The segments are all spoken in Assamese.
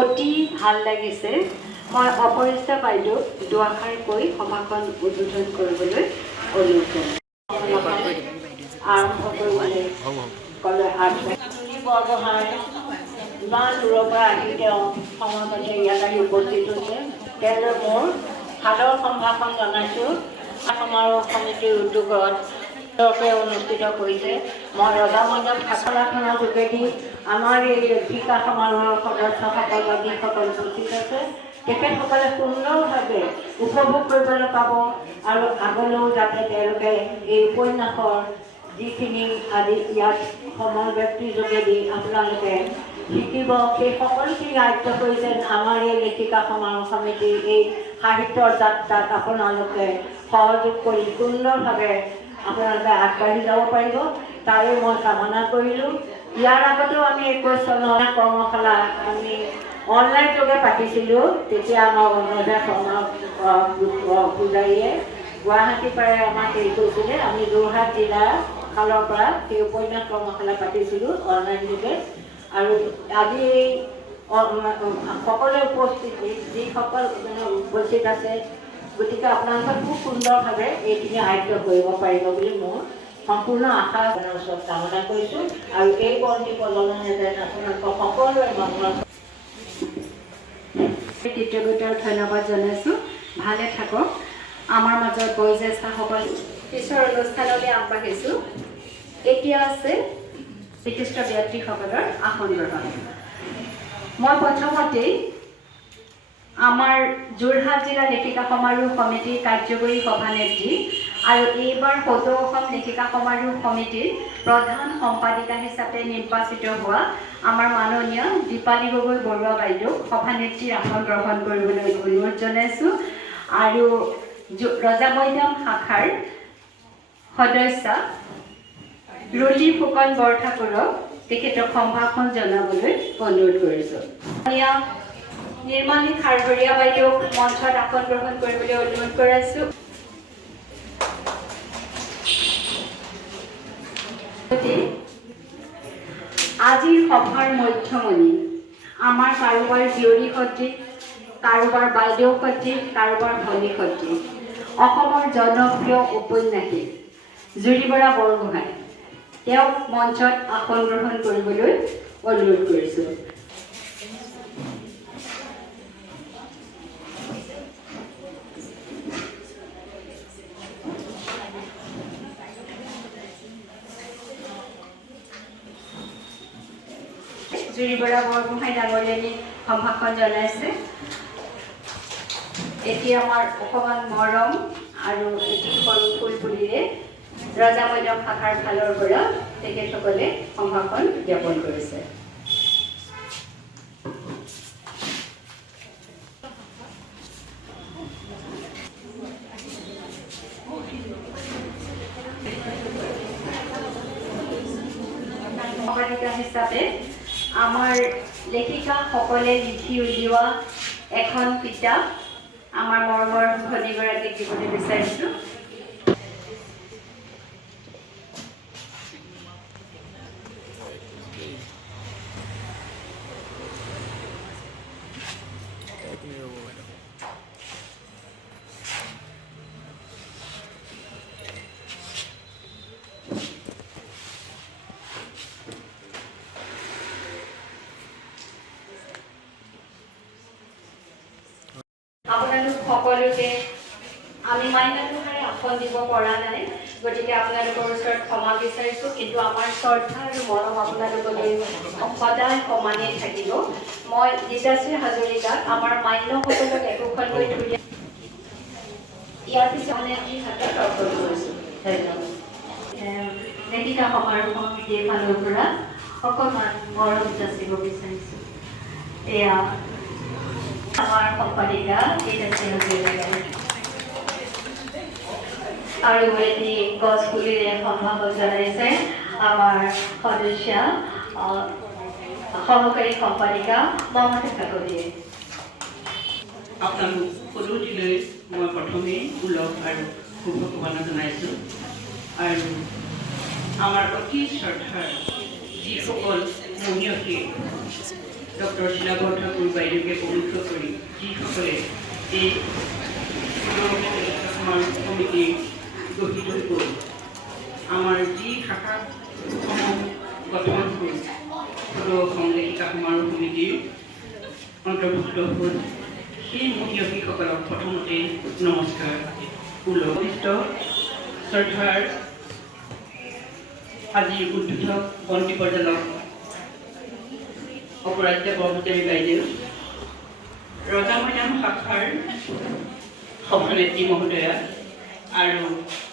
অতি ভাল লাগিছে। মই অপৰিচিতা বাইদেউ দুআষাৰ কৈ সভাখন উদ্বোধন কৰিবলৈ অনুৰোধ কৰিম। আৰম্ভ কৰিবলৈ ক'লে বৰগোহাঁই ইমান দূৰৰ পৰা আহি তেওঁ সময়মতে ইয়াত আহি উপস্থিত হৈছে। তেওঁলৈ মোৰ সাদৰ সম্ভাষণ জনাইছোঁ। সমাৰোহ সমিতিৰ উদ্যোগত অনুষ্ঠিত কৰিছে। মই ৰজামণ্ডপ শাসনাখনৰ যোগেদি আমাৰ এই লেখিকা সমাৰোহৰ সদস্যসকল যিসকল উপস্থিত আছে তেখেতসকলে সুন্দৰভাৱে উপভোগ কৰিবলৈ পাব আৰু আগলৈও যাতে তেওঁলোকে এই উপন্যাসৰ যিখিনি আজি ইয়াত সমল ব্যক্তিৰ যোগেদি আপোনালোকে শিকিব সেই সকলোখিনি আয়ত্ব কৰি যেন আমাৰ এই লেখিকা সমাৰোহ সমিতিৰ এই সাহিত্যৰ যাত্ৰাত আপোনালোকে সহযোগ কৰি সুন্দৰভাৱে আপোনালোকে আগবাঢ়ি যাব পাৰিব তাৰে মই কামনা কৰিলোঁ। ইয়াৰ আগতেও আমি 21 চনৰ কৰ্মশালা আমি অনলাইন যোগে পাতিছিলোঁ। তেতিয়া আমাৰ অনুৰাধা শৰ্মা পূজাৰীয়ে গুৱাহাটীৰ পৰাই আমাক হেৰি কৰিছিলে। আমি যোৰহাট জিলাৰ ফালৰ পৰা সেই উপন্যাস কৰ্মশালা পাতিছিলোঁ অনলাইন যোগে। আৰু আজি এই সকলোৱে উপস্থিতি যিসকল উপস্থিত আছে গতিকে আপোনালোকে খুব সুন্দৰভাৱে এইখিনি আয়ত্ব কৰিব পাৰিব বুলি মোৰ সম্পূৰ্ণ আশা আপোনাৰ ওচৰত কামনা কৰিছোঁ। আৰু এই বন্তি প্ৰজ্বলনে যেন আপোনালোকক সকলোৰে মংগল কৃতজ্ঞতাৰ ধন্যবাদ জনাইছোঁ। ভালে থাকক। আমাৰ মাজত বয়োজ্যেষ্ঠসকল পিছৰ অনুষ্ঠানলৈ আগবাঢ়িছোঁ। এতিয়া আছে বিশিষ্ট ব্যক্তিসকলৰ আসন গ্ৰহণ। মই প্ৰথমতেই আমাৰ যোৰহাট জিলা লেখিকা সমাৰোহ সমিতিৰ কাৰ্যকৰী সভানেত্ৰী আৰু এইবাৰ ৭০খন লেখিকা সমাৰোহ সমিতিৰ প্ৰধান সম্পাদিকা হিচাপে নিৰ্বাচিত হোৱা আমাৰ মাননীয় দীপালী গগৈ বৰুৱা বাইদেউক সভানেত্ৰীৰ আসন গ্ৰহণ কৰিবলৈ অনুৰোধ জনাইছোঁ। আৰু ৰজামধ্যম শাখাৰ সদস্য ৰুলি ফুকন বৰঠাকুৰক তেখেতক সম্ভাষণ জনাবলৈ অনুৰোধ কৰিছোঁ। নিৰ্মালী খাৰঘৰীয়া বাইদেউক মঞ্চত আসন গ্ৰহণ কৰিবলৈ অনুৰোধ কৰাইছোঁ। আজিৰ সভাৰ মধ্যমণি আমাৰ কাৰোবাৰ জীয়ৰী সদৃশ, কাৰোবাৰ বাইদেউ সদৃশ, কাৰোবাৰ ভনী সদৃশ অসমৰ জনপ্ৰিয় ঔপন্যাসিক জুৰি বৰা বৰগোহাঁই তেওঁক মঞ্চত আসন গ্ৰহণ কৰিবলৈ অনুৰোধ কৰিছোঁ। জুৰি বৰা বৰগোহাঁই ডাঙৰীয়ানী সম্ভাষণ জনাইছে। এতিয়া আমাৰ অকণমান মৰম আৰু এটি সৰু ফুল পুলিৰে ৰজামধ্যম শাখাৰ ফালৰ পৰা তেখেতসকলে সম্ভাষণ জ্ঞাপন কৰিছে। সম্পাদিকা হিচাপে আমাৰ লেখিকাসকলে লিখি উলিওৱা এখন কিতাপ আমাৰ মৰমৰ ভনীগৰাকীক দিবলৈ বিচাৰিছোঁ। আপোনালোক সকলোকে আমি মাইনাটোহাৰে আসন দিব পৰা নাই, গতিকে আপোনালোকৰ ওচৰত ক্ষমা বিচাৰিছোঁ। কিন্তু আমাৰ শ্ৰদ্ধা আৰু মৰম আপোনালোকলৈ সদায় সমানেই থাকিব। মই গীতাশ্ৰী হাজৰিকাক আমাৰ মান্যসকলক একোখনকৈ ধুনীয়া ইয়াৰ পিছত নেত্ৰীৰ হাতত অৰ্পণ কৰিছোঁ। ধন্যবাদ। লেখিকা সমাৰোহ সমিতিৰ ফালৰ পৰা অকণমান মৰম যাচিব বিচাৰিছোঁ। এয়া আমাৰ সম্পাদিকা আৰু এটি গছপুলিৰে সম্ভাষণ জনাইছে আমাৰ সদস্য সহকাৰী সম্পাদিকা মমতা কাকতিয়ে। আপোনালোক সকলোটিলৈ মই প্ৰথমেই ওলগ আৰু শুভকামনা জনাইছোঁ আৰু আমাৰ অতি শ্ৰদ্ধাৰ যিসকল মহীয়সী ডক্টৰ শিলাবৰ ঠাকুৰ বাইদেউকে প্ৰমুখ কৰি যিসকলে এই সমিতি গঠিত কৰি আমাৰ যি শাখাসমূহ গঠন কৰি অসম লেখিকা সমাৰোহ সমিতিৰ অন্তৰ্ভুক্ত হ'ল সেই মহীয়সীসকলক প্ৰথমতে নমস্কাৰ। উল্লিখিত শ্ৰদ্ধাৰ আজিৰ উদ্বোধক বন্তি প্ৰজ্বালক অপৰাজিতা বৰভূটানী বাইদেউ, ৰজা মৈদাম শাখাৰ সভানেত্ৰী মহোদয়া আৰু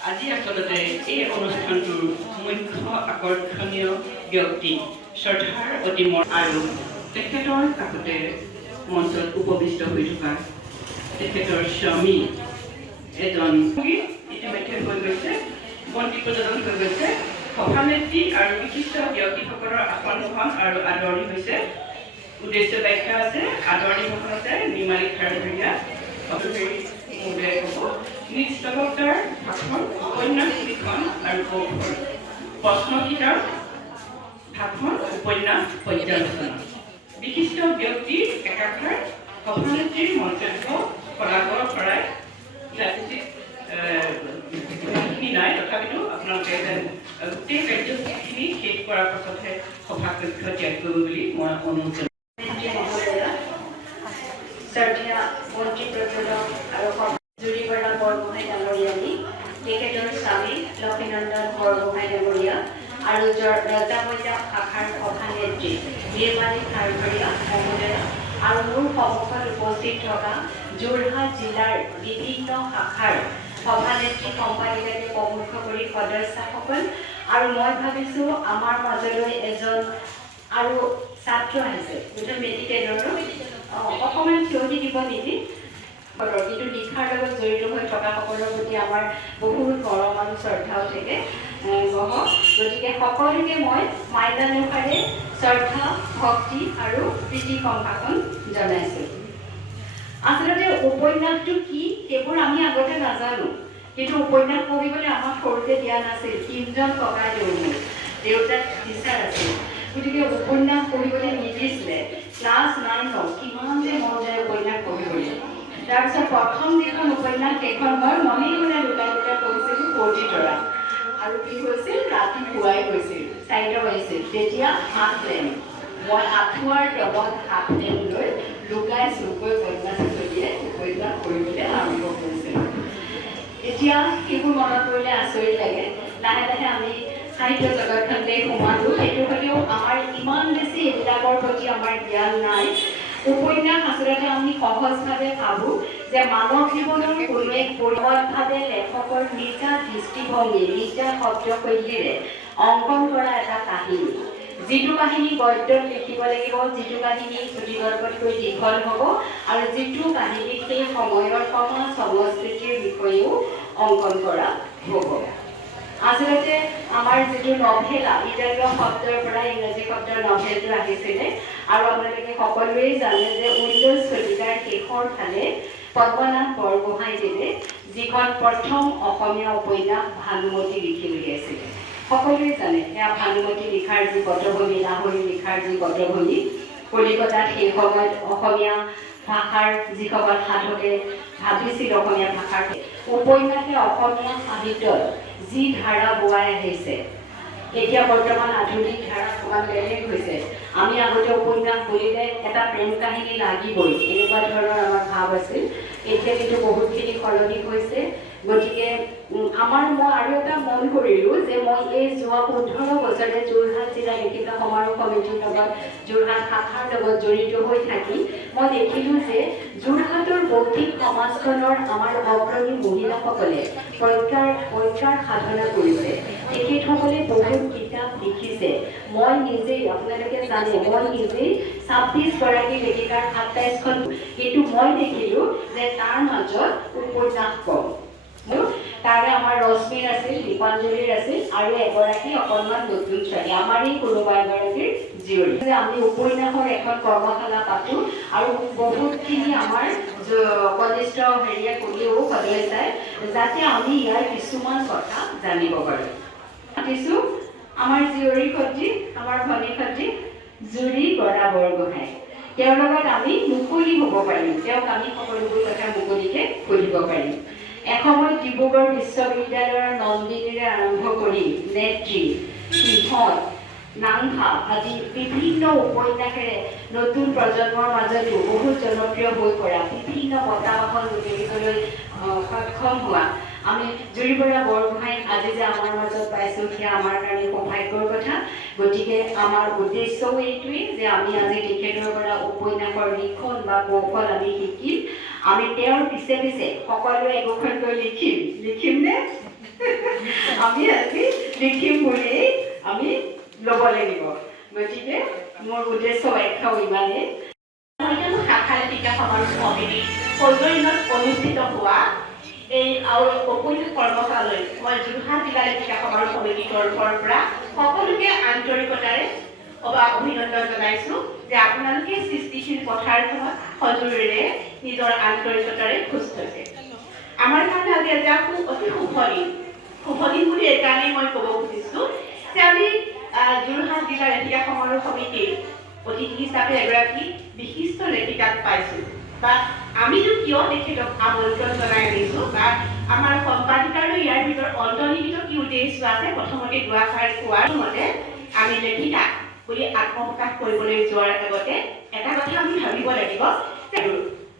আজি আচলতে এই অনুষ্ঠানটোৰ মুখ্য আকৰ্ষণীয় ব্যক্তি শ্ৰদ্ধাৰ অতিমৰ আৰু তেখেতৰ কাষতে মঞ্চত উপবিষ্ট হৈ থকা তেখেতৰ স্বামী এজন ইতিমধ্যে হৈ গৈছে, বন্তি প্ৰজ্বলন হৈ গৈছে। সভানেত্ৰী আৰু বিশিষ্ট ব্যক্তিসকলৰ আসন গ্ৰহণ আৰু আদৰণি হৈছে। উদ্দেশ্য ব্যাখ্যা আছে, আদৰণি ভাষণ আছে নিৰ্মালী খাৰঘৰীয়া মহোদয়ে ক'ব। নিজ বক্তাৰ ভাষণ, উপন্যাস লিখন আৰু কৌশল, প্ৰশ্নকেইটাৰ ভাষণ, উপন্যাস, পৰ্যালোচনা। বিশিষ্ট ব্যক্তিৰ একাষাৰ সভানেত্ৰীৰ মন্তব্য ফলাফল কৰাই নাই, তথাপিতো আপোনালোকে গোটেই কাৰ্যসূচীখিনি শেষ কৰাৰ পাছতহে সভাকক্ষ ত্যাগ কৰিব বুলি মই অনুৰোধ জনাইছোঁ। শ্ৰদ্ধেয় মন্ত্ৰী প্ৰজ্বলক আৰু জুৰিবৰা বৰগোহাঁই ডাঙৰীয়ানী, তেখেতৰ স্বামী লক্ষীনন্দন বৰগোহাঁই ডাঙৰীয়া আৰু ৰজা মৈদাম শাখাৰ সভানেত্ৰী নিৰ্মালী খাৰঘৰীয়া মহোদয়া আৰু মোৰ সন্মুখত উপস্থিত থকা যোৰহাট জিলাৰ বিভিন্ন শাখাৰ সভানেত্ৰী সম্পাদিকাকে প্ৰমুখ কৰি সদস্যসকল, আৰু মই ভাবিছোঁ আমাৰ মাজলৈ এজন আৰু ছাত্ৰ আহিছে, যিটো মেডিকেলৰো অকণমান থিয়তি দিব নেকি? কিন্তু লিখাৰ লগত জড়িত হৈ থকা সকলৰ প্ৰতি আমাৰ বহুত মৰম আৰু শ্ৰদ্ধাও থাকে। গতিকে সকলোকে মই মাইলানুসাৰে শ্ৰদ্ধা, ভক্তি আৰু প্ৰীতি সম্ভাষণ জনাইছোঁ। আচলতে উপন্যাসটো কি সেইবোৰ আমি আগতে নাজানো, কিন্তু উপন্যাস পঢ়িবলৈ আমাক সৰুতে দিয়া নাছিল। তিনিজন ককাই দেউতাক টিচাৰ আছিল, গতিকে উপন্যাস পঢ়িবলৈ নিদিছিলে। ক্লাছ 9 কিমান যে মন যায় উপন্যাস পঢ়িবলৈ। তাৰপিছত প্ৰথম যিখন উপন্যাস সেইখন মই মনে মনে লুকাই লুকাই পঢ়িছিলোঁ, পৰ্জিতৰা। আৰু কি হৈছিল, ৰাতি পুৱাই গৈছিল, 4টা বাজিছিল। তেতিয়া হাত লেম্প, মই আঁঠুৱাৰ তলত হাত লেম্প লৈ লুকাই চুকৈ কন্যাচলীয়ে উপন্যাস পঢ়িবলৈ আৰম্ভ কৰিছিলোঁ। এতিয়া সেইবোৰ মনত পৰিলে আচৰিত লাগে। লাহে লাহে আমি সাহিত্য জগতখনলৈ সোমালোঁ, সেইটো হ'লেও আমাৰ ইমান বেছি এইবিলাকৰ প্ৰতি আমাৰ জ্ঞান নাই। উপন্যাস আচলতে আমি সহজভাৱে ভাবোঁ যে মানৱ জীৱনৰ কোনো এক পৰিৱৰ্তভাৱে লেখকৰ নিজা দৃষ্টিভংগী, নিজা শব্দশৈলীৰে অংকন কৰা এটা কাহিনী, যিটো কাহিনী গদ্যত লিখিব লাগিব, যিটো কাহিনী চুটিগল্পতকৈ দীঘল হ'ব, আৰু যিটো কাহিনী সেই সময়ৰ সমাজ সংস্কৃতিৰ বিষয়েও অংকন কৰা হ'ব। আচলতে আমাৰ যিটো নভেলা, ইটালীয় শব্দৰ পৰা ইংৰাজী শব্দৰ নভেলটো আহিছিলে, আৰু আপোনালোকে সকলোৱেই জানে যে 19 শতিকাৰ শেষৰ ফালে পদ্মনাথ বৰগোহাঁইদেৱে যিখন প্ৰথম অসমীয়া উপন্যাস ভানুমতী লিখি উলিয়াইছিলে। সকলোৱে জানে সেয়া ভানুমতী লিখাৰ যি পটভূমি, লাহৰী লিখাৰ যি পটভূমি, কলিকতাত সেই সময়ত অসমীয়া ভাষাৰ যিসকল সাধকে ভাবিছিল অসমীয়া ভাষাৰ উপন্যাসে অসমীয়া সাহিত্যত যি ধাৰা বোৱাই আহিছে, এতিয়া বৰ্তমান আধুনিক ধাৰা অকণমান বেলেগ হৈছে। আমি আগতে উপন্যাস বুলিলে এটা প্ৰেম কাহিনী লাগিবই, এনেকুৱা ধৰণৰ আমাৰ ভাৱ আছিল। এতিয়া কিন্তু বহুতখিনি সলনি হৈছে। গতিকে মই আৰু এটা মন কৰিলোঁ যে মই এই যোৱা 15 বছৰে যোৰহাট জিলা লেখিকা সমাৰোহ সমিতিৰ লগত, যোৰহাট শাখাৰ লগত জড়িত হৈ থাকি মই দেখিলোঁ যে যোৰহাটৰ বৌদ্ধিক সমাজখনৰ আমাৰ অগ্ৰণী মহিলাসকলে প্ৰজ্ঞাৰ সাধনা কৰিছে। তেখেতসকলে বহুত কিতাপ লিখিছে। মই নিজেই, আপোনালোকে জানে, মই নিজেই 26 গৰাকী লেখিকাৰ 27খন, কিন্তু মই দেখিলোঁ যে তাৰ মাজত উপন্যাস কম। তাৰে আমাৰ ৰশ্মিৰ আছিল, দীপাঞ্জলীৰ আছিল আৰু এগৰাকী অকণমান নতুন ছোৱালী, আমাৰেই কোনোবা এগৰাকীৰ জীয়ৰী। আমি উপন্যাসৰ এখন কৰ্মশালা পাতোঁ আৰু বহুতখিনি আমাৰ কনিষ্ঠ হেৰিয়ে কৰিও সদস্যাই যাতে আমি ইয়াৰ কিছুমান কথা জানিব পাৰোঁ। মাতিছোঁ আমাৰ জীয়ৰী সতী, আমাৰ ভনী সতী জুৰি বৰা বৰগোহাঁই। তেওঁৰ লগত আমি মুকলি হ'ব পাৰিম, তেওঁক আমি সকলোবোৰ কথা মুকলিকৈ সুধিব পাৰিম। এসময়ত ডিব্ৰুগড় বিশ্ববিদ্যালয়ৰ নন্দিনীৰে আৰম্ভ কৰি নেত্ৰী, সিহঁত, নাংফা আদি বিভিন্ন উপন্যাসেৰে নতুন প্ৰজন্মৰ মাজতো বহুত জনপ্ৰিয় হৈ পৰা, বিভিন্ন বঁটা বাহন জিকিবলৈ সক্ষম হোৱা আমি জুৰি বৰা বৰগোহাঁইক আজি যে আমাৰ মাজত পাইছোঁ, সেয়া আমাৰ কাৰণে সৌভাগ্যৰ কথা। গতিকে আমাৰ উদ্দেশ্যও এইটোৱেই যে আমি আজি তেখেতৰ পৰা উপন্যাসৰ লিখন বা কৌশল আমি শিকিম। আমি তেওঁৰ পিছে পিছে সকলোৱে একোখনকৈ লিখিমনে? আমি আজি লিখিম বুলি আমি ল'ব লাগিব। গতিকে মোৰ উদ্দেশ্য ব্যাখ্যাও ইমানেই। শাখা লেখিকা সমাৰোহ সমিতি সৌজন্যত অনুষ্ঠিত হোৱা এই আৰু উপন্যাস কৰ্মশালালৈ মই যোৰহাট জিলা লেখিকা সমাৰোহ সমিতিৰ তৰফৰ পৰা সকলোকে আন্তৰিকতাৰে অভিনন্দন জনাইছোঁ যে আপোনালোকে সৃষ্টিশীল পথাৰখনত সজোৰেৰে নিজৰ আন্তৰিকতাৰে খোজ থৈছে। আমাৰ কাৰণে আজি এটা অতি শুভ দিন বুলি এইকাৰণেই মই ক'ব খুজিছোঁ যে আমি যোৰহাট জিলা লেখিকা সমাৰোহ সমিতিৰ অতিথি হিচাপে এগৰাকী বিশিষ্ট লেখিকাক পাইছোঁ, বা আমিনো কিয় তেখেতক আমন্ত্ৰণ জনাই আনিছোঁ, বা আমাৰ সম্পাদিকাৰো ইয়াৰ ভিতৰত অন্তৰ্নিহিত কি উদ্দেশ্য আছে। প্ৰথমতে দুআষাৰ কোৱাৰ মতে আমি লেখিকা বুলি আত্মপ্ৰকাশ কৰিবলৈ যোৱাৰ আগতে এটা কথা আমি ভাবিব লাগিব।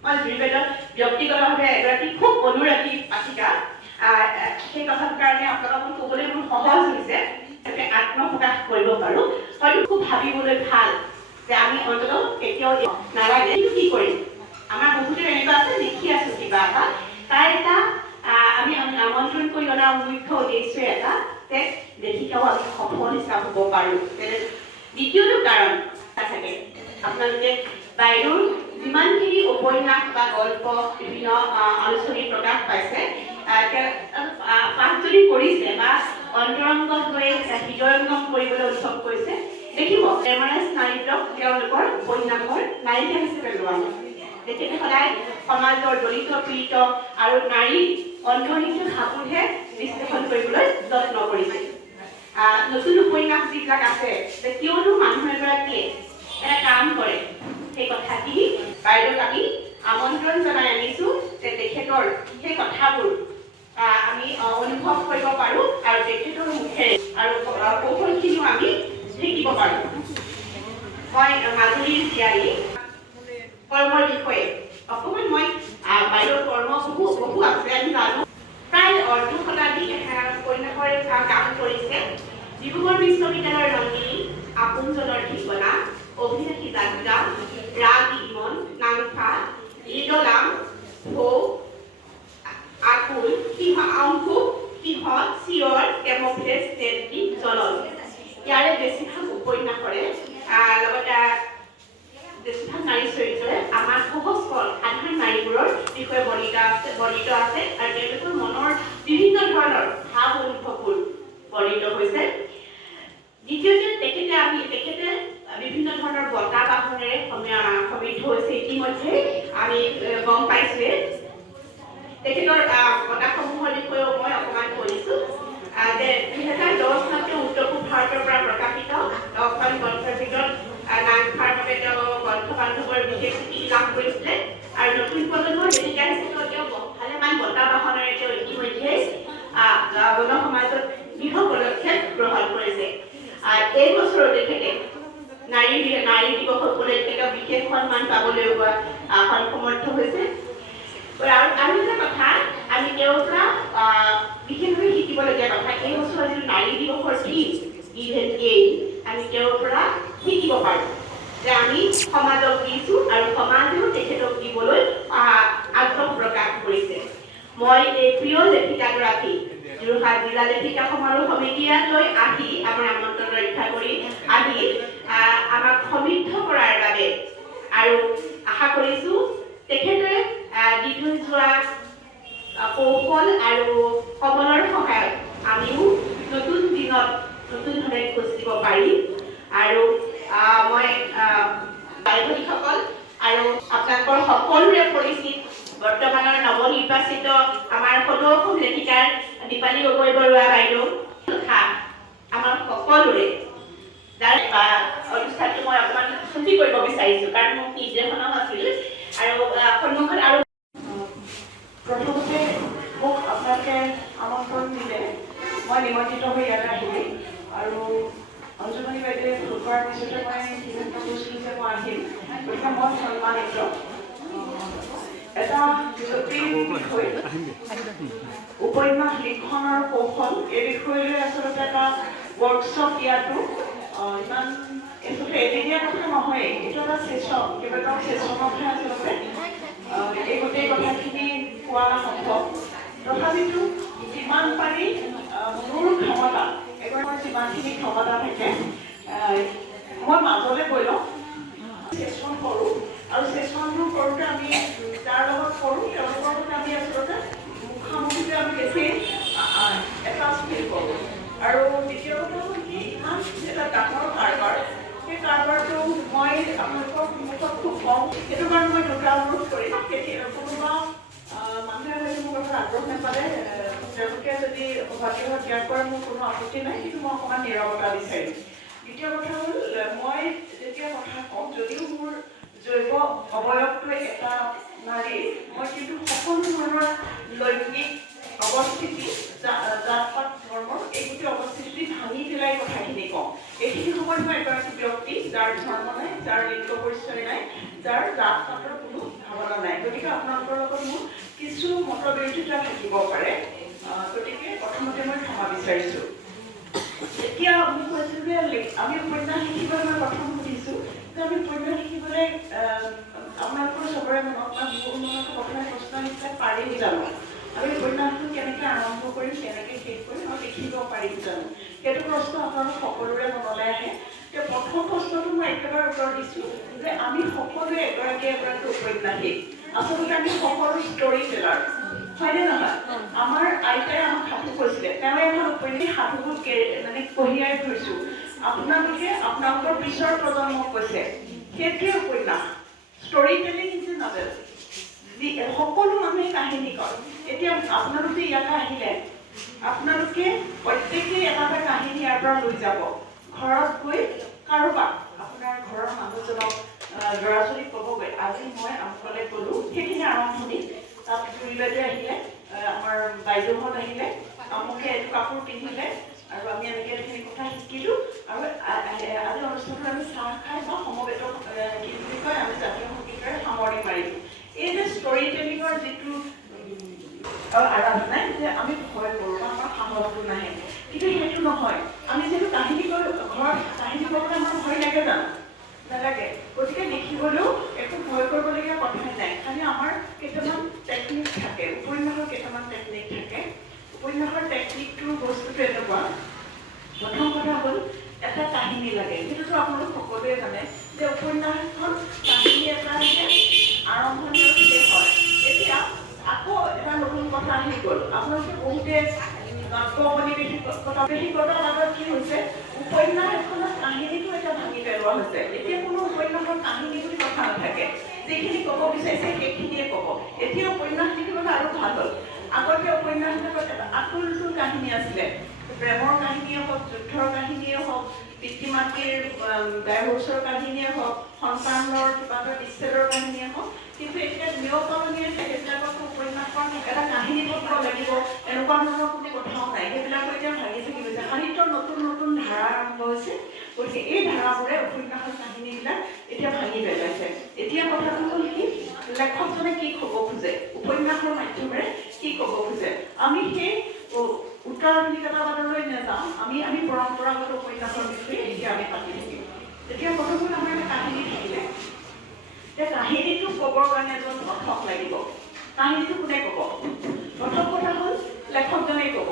মই জুৰিবেদত ব্যক্তিগতভাৱে এগৰাকী খুব অনুৰাগী পাঠিকা, সেই কথাটোৰ কাৰণে আপোনালোকক ক'বলৈ মোৰ সহজ হৈছে যাতে আত্মপ্ৰকাশ কৰিব পাৰোঁ। হয়তো খুব ভাবিবলৈ ভাল যে আমি অন্ততঃ কেতিয়াও নালাগে কিন্তু কি কৰিম, আমাৰ বহুতে এনেকুৱা আছে লিখি আছোঁ কিবা এটা, তাৰ এটা আমি আমন্ত্ৰণ কৰি অনাৰ মুখ্য উদ্দেশ্য এটা যে লেখিকাও আমি সফল হিচাপ হ'ব পাৰোঁ। দ্বিতীয়টো কাৰণ থাকে, আপোনালোকে বাইদেউৰ যিমানখিনি উপন্যাস বা গল্প বিভিন্ন আলোচনী প্ৰকাশ পাইছে, পাঠ যদি কৰিছে বা অন্তৰংগ হৈ হৃদয়ংগম কৰিবলৈ উৎসৱ কৰিছে, দেখিব এমৰাইজ নাৰীত্বক তেওঁলোকৰ উপন্যাসৰ নায়িকা হিচাপে লোৱা হয়। তেখেতে সদায় সমাজৰ দলিত পীড়িত আৰু নাৰীৰ অন্তৰ্নিহিত ভাবুহে বিশ্লেষণ কৰিবলৈ যত্ন কৰিছে। নতুন উপন্যাস যিবিলাক আছে যে কিয়নো মানুহ এগৰাকীয়ে এটা কাম কৰে, সেই কথাখিনি বাইদেউক আমি আমন্ত্ৰণ জনাই আনিছোঁ যে তেখেতৰ সেই কথাবোৰ আমি অনুভৱ কৰিব পাৰোঁ আৰু তেখেতৰ মুখেৰে আৰু কৌশলখিনিও আমি শিকিব পাৰোঁ। মই মাজুলীৰ জীয়াৰী কৰ্মৰ বিষয়ে অকণমান মই বাইদেউৰ কৰ্ম বহু আছে আমি জানো। প্ৰায় অৰ্ধ শতাধিক উপন্যাসৰ কাম কৰিছে। ডিব্ৰুগড় বিশ্ববিদ্যালয়ৰ ৰংগিনী, আপোনজনৰ ঠিকনা, অভিলাষী যাত্ৰা, ৰাগ ইমন, নাংফা, ইদলাম, ভৌ, আকুল, অংকু, সিহঁত, চিঞৰ, কেমফ্লেজ, নেত্ৰী, জলন। ইয়াৰে বেছিভাগ উপন্যাসৰে লগতে বেছিভাগ নাৰী চৰিত্ৰৰে আমাৰ সহজ সৰল সাধাৰণ নাৰীবোৰৰ বিষয়ে বৰ্ণিত আছে আৰু তেওঁলোকৰ মনৰ বিভিন্ন ধৰণৰ ভাৱ অনুভৱবোৰ বৰ্ণিত হৈছে। দ্বিতীয়তে তেখেতে বিভিন্ন ধৰণৰ বঁটা বাহনেৰে সমৃদ্ধ হৈছে। ইতিমধ্যে আমি গম পাইছোঁৱে। তেখেতৰ বঁটাসমূহৰ বিষয়েও মই অকণমান কৈছোঁ যে 2010 চনতে উত্তৰ পূব ভাৰতৰ পৰা প্ৰকাশিত 10খন গ্ৰন্থৰ ভিতৰত নাংফাৰ বাবে তেওঁ গ্ৰন্থ বান্ধৱৰ বিশেষ স্বীকৃতি লাভ কৰিছিলে আৰু নতুন প্ৰজন্মৰ লেখিকা হিচাপে তেওঁ ভালেমান বঁটা বাহনেৰে তেওঁ ইতিমধ্যে গণ সমাজত দৃঢ় পদক্ষেপ গ্ৰহণ কৰিছে। এই বছৰো তেখেতে নাৰী দিৱস উপলক্ষে তেওঁ বিশেষ সন্মান পাবলৈ সমৰ্থ হৈছে। আৰু এটা কথা আমি তেওঁৰ পৰা বিশেষভাৱে শিকিবলগীয়া কথা, এই বছৰ যিটো নাৰী দিৱসৰ থিম ইভেন এই আমি তেওঁৰ পৰা শিকিব পাৰোঁ যে আমি সমাজক দিছোঁ আৰু সমাজেও তেখেতক দিবলৈ আগ্ৰহ প্ৰকাশ কৰিছে। মই এই প্ৰিয় লেখিকাগৰাকী যোৰহাট জিলা লেখিকা সমাৰোহ সমিতিলৈ আহি আমাৰ আমন্ত্ৰণ ৰক্ষা কৰি আহি আমাক সমৃদ্ধ কৰাৰ বাবে আৰু আশা কৰিছোঁ তেখেতে দি থৈ যোৱা কৌশল আৰু কমলৰ সহায়ত আমিও নতুন দিনত নতুনভাৱে খোজ দিব পাৰিম আৰু মই ভাই ভনীসকল আৰু আপোনালোকৰ সকলোৰে পৰিচিত বৰ্তমানৰ নৱনিৰ্বাচিত আমাৰ সদৌ অসম লেখিকাৰ দীপালী গগৈ বৰুৱা বাইদেউ তথা আমাৰ সকলোৰে যাৰ অনুষ্ঠানটো মই অকণমান ছুটি কৰিব বিচাৰিছোঁ কাৰণ মোক নিৰ্দেশনাও আছিল আৰু সন্মুখত আৰু প্ৰথমতে মোক আপোনালোকে আমন্ত্ৰণ দিলে মই নিমন্ত্ৰিত হৈ ইয়ালৈ আহিলোঁ আৰু অঞ্জুমণি বাইদেৱে ভুল কৰাৰ পিছতে মই সিদ্ধান্ত লৈছিলোঁ যে মই আহিম গতিকে মই সন্মানিত এটা জটিল বিষয় উপন্যাস লিখন আৰু কৌশল এই বিষয় লৈ আচলতে এটা ৱৰ্কশ্বপ দিয়াটো ইমান আচলতে এদিনীয়া কথা নহয় এইটো এটা ছেশ্যন কেইবাটাও ছেশ্যনতহে আচলতে এই গোটেই কথাখিনি কোৱা সম্ভৱ তথাপিতো যিমান পাৰি মোৰ ক্ষমতা এগৰাকীৰ যিমানখিনি ক্ষমতা থাকে মই মাজলৈ গৈ লওঁ ছেশ্যন কৰোঁ আৰু ছেশ্যনবোৰ কৰোঁতে আমি যাৰ লগত কৰোঁ তেওঁলোকৰ লগত আমি আচলতে মুখামুখিতে আমি বেছি এটাচ ফিল কৰোঁ আৰু দ্বিতীয় কথা হ'ল কি ইমান এটা ডাঙৰ কাৰবাৰ সেই কাৰবাৰটো মই আপোনালোকৰ সন্মুখত খুব কম সেইটো কাৰণে মই দুটা অনুৰোধ কৰিম কোনোবা মানুহে হয়তো মোৰ কথা আগ্ৰহ নাপালে তেওঁলোকে যদি সভাগৃহত ত্যাগ কৰে মোৰ কোনো আপত্তি নাই কিন্তু মই অকণমান নীৰৱতা বিচাৰিম দ্বিতীয় কথা হ'ল মই যেতিয়া কথা কওঁ যদিও মোৰ জৈৱ অৱয়ৱটোৱে এটা নাৰী মই কিন্তু সকলো ধৰণৰ লৈংগিক অৱস্থিতি জাত পাত ধৰ্মৰ এই গোটেই অৱস্থিতি ভাঙি পেলাই কথাখিনি কওঁ এইখিনি সময়ত মই এগৰাকী ব্যক্তি যাৰ ধৰ্ম নাই যাৰ লিংগ পৰিচয় নাই যাৰ জাত পাতৰ কোনো ভাৱনা নাই গতিকে আপোনালোকৰ লগত মোৰ কিছু মতবিৰোধিতা থাকিব পাৰে গতিকে প্ৰথমতে মই ক্ষমা বিচাৰিছোঁ এতিয়া আপুনি কৈছিল যে আমি উপন্যাস লিখিবলৈ মই প্ৰথম সুধিছোঁ যে আমি উপন্যাস লিখিবলৈ আপোনালোকৰ চবৰে মনত বা মোৰ মনতো প্ৰথমে প্ৰশ্ন আহিছে পাৰিম জানো আমি উপন্যাসটো কেনেকৈ আৰম্ভ কৰিম কেনেকৈ শেষ কৰিম আৰু লিখিব পাৰিম জানো সেইটো প্ৰশ্ন আপোনালোক সকলোৰে মনলৈ আহে এতিয়া প্ৰথম প্ৰশ্নটো মই একেবাৰে উত্তৰ দিছোঁ যে আমি সকলোৱে এগৰাকী উপন্যাসিক আচলতে আমি সকলো ষ্টৰী টেলাৰ হয়নে নহয় আমাৰ আইতাই আমাক সাধু কৈছিলে তেওঁ এখন উপন্যাস সাধুবোৰ মানে কঢ়িয়াই ফুৰিছোঁ আপোনালোকে আপোনালোকৰ পিছৰ প্ৰজন্মক কৈছে সেইটোৱে উপন্যাস story telling is a novel সকলো মানুহে কাহিনী কয় এতিয়া আপোনালোকে ইয়াতে আহিলে আপোনালোকে প্ৰত্যেকেই এটা এটা কাহিনী ইয়াৰ পৰা লৈ যাব ঘৰত গৈ কাৰোবাক আপোনাৰ ঘৰৰ মানুহজনক ল'ৰা ছোৱালীক ক'বগৈ আজি মই আমুকলৈ গ'লোঁ সেইখিনি আৰম্ভণি তাত জুৰি বাইদেউ আহিলে আমাৰ বাইদেউহঁত আহিলে আমুকে এইটো কাপোৰ পিন্ধিলে আৰু আমি এনেকৈ এইখিনি কথা শিকিলোঁ আৰু আজি অনুষ্ঠানটো আমি চাহ খাই বা সমবেতক কি বুলি কয় আমি জাতীয় সংগীতেৰে সামৰণি মাৰিলোঁ এই যে ষ্টৰী টেলিঙৰ যিটো আৰাধনাই যে আমি ভয় কৰোঁ বা আমাৰ সাহসটো নাহে কিন্তু সেইটো নহয় আমি যিহেতু কাহিনী ঘৰত কাহিনী ক'বলৈ আমাৰ ভয় লাগে জানো নালাগে গতিকে লিখিবলৈও একো ভয় কৰিবলগীয়া কথাই নাই খালি আমাৰ কেইটামান টেকনিক থাকে উপন্যাসৰ কেইটামান টেকনিক থাকে উপন্যাসৰ টেকনিকটোৰ বস্তুটো এনেকুৱা প্ৰথম কথা হ'ল এটা কাহিনী লাগে সেইটোতো আপোনালোক সকলোৱে জানে যে উপন্যাসখন কাহিনী এটা আৰম্ভণি আৰু শেষ হয় এতিয়া আকৌ এটা নতুন কথা আহি গ'ল আপোনালোকে বহুতে নব্যপনিবেশিকতাৰ লগত কি হৈছে উপন্যাস এখনৰ কাহিনীটো এটা ভাঙি পেলোৱা হৈছে এতিয়া কোনো উপন্যাসৰ কাহিনী বুলি কথা নাথাকে যিখিনি ক'ব বিচাৰিছে সেইখিনিয়ে ক'ব এতিয়া উপন্যাস লিখিবলৈ আৰু ভাল হ'ল আগতে উপন্যাসবিলাকত এটা আতুল কাহিনী আছিলে প্ৰেমৰ কাহিনীয়ে হওক যুদ্ধৰ কাহিনীয়ে হওক পিতৃ মাতৃৰ দায়বছৰৰ কাহিনীয়ে হওক সন্তানৰ কিবা এটা বিচ্ছেদৰ কাহিনীয়ে হওক কিন্তু এতিয়া নিয়মকানুনীয়ে সেইবিলাকত উপন্যাসখন এটা কাহিনী পত্ৰ লাগিব এনেকুৱা ধৰণৰ কোনো কথাও নাই সেইবিলাকো এতিয়া ভাঙি থাকি গৈছে সাহিত্যৰ নতুন নতুন ধাৰা আৰম্ভ হৈছে গতিকে এই ধাৰাবোৰে উপন্যাসৰ কাহিনীবিলাক এতিয়া ভাঙি পেলাইছে এতিয়া কথাটো হ'ল কি লেখকজনে কি ক'ব খোজে উপন্যাসৰ মাধ্যমেৰে কি ক'ব খোজে আমি সেই উত্তৰাধুনিকতাবাদলৈ নাযাওঁ আমি পৰম্পৰাগত উপন্যাসৰ বিষয়ে এতিয়া আমি পাতি থাকিম তেতিয়া প্ৰথমতে আমাৰ এটা কাহিনী থাকিলে যে কাহিনীটো ক'বৰ কাৰণে এজন লেখক লাগিব কাহিনীটো কোনে ক'ব প্ৰথম কথা হ'ল লেখকজনেই ক'ব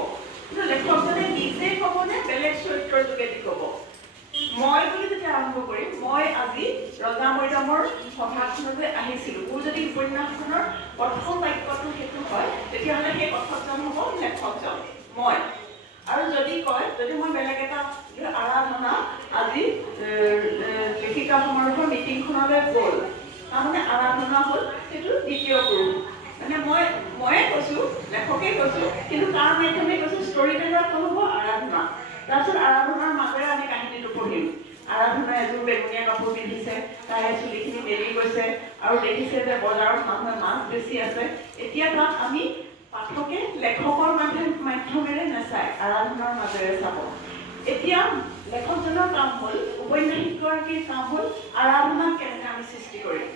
কিন্তু লেখকজনে নিজেই ক'বনে বেলেগ চৰিত্ৰৰ যোগেদি ক'ব মই বুলি যেতিয়া আৰম্ভ কৰিম মই আজি ৰজা মৈদামৰ সভাখনলৈ আহিছিলোঁ মোৰ যদি উপন্যাসখনৰ প্ৰথম বাক্যটো সেইটো হয় তেতিয়াহ'লে সেই লেখকেই কৈছোঁ, কিন্তু তাৰ মাধ্যমে কৈছোঁ ষ্টৰী টেলাৰ কোন হ'ব আৰাধনা। তাৰপিছত আৰাধনাৰ মাজেৰে আমি কাহিনীটো পঢ়িম। আৰাধনা এযোৰ বেঙুনীয়া কাপোৰ পিন্ধিছে, তাই চুলিখিনি মেলি গৈছে আৰু দেখিছে যে বজাৰত মানুহে মাছ বেছি আছে। এতিয়া তাত আমি পাঠকে লেখকৰ মাধ্যমেৰে নাচায়, আৰাধনাৰ মাজেৰে চাব। এতিয়া লেখকজনৰ কাম হ'ল, উপন্যাসিকগৰাকীৰ কাম হ'ল আৰাধনাক কেনেকৈ আমি সৃষ্টি কৰিম।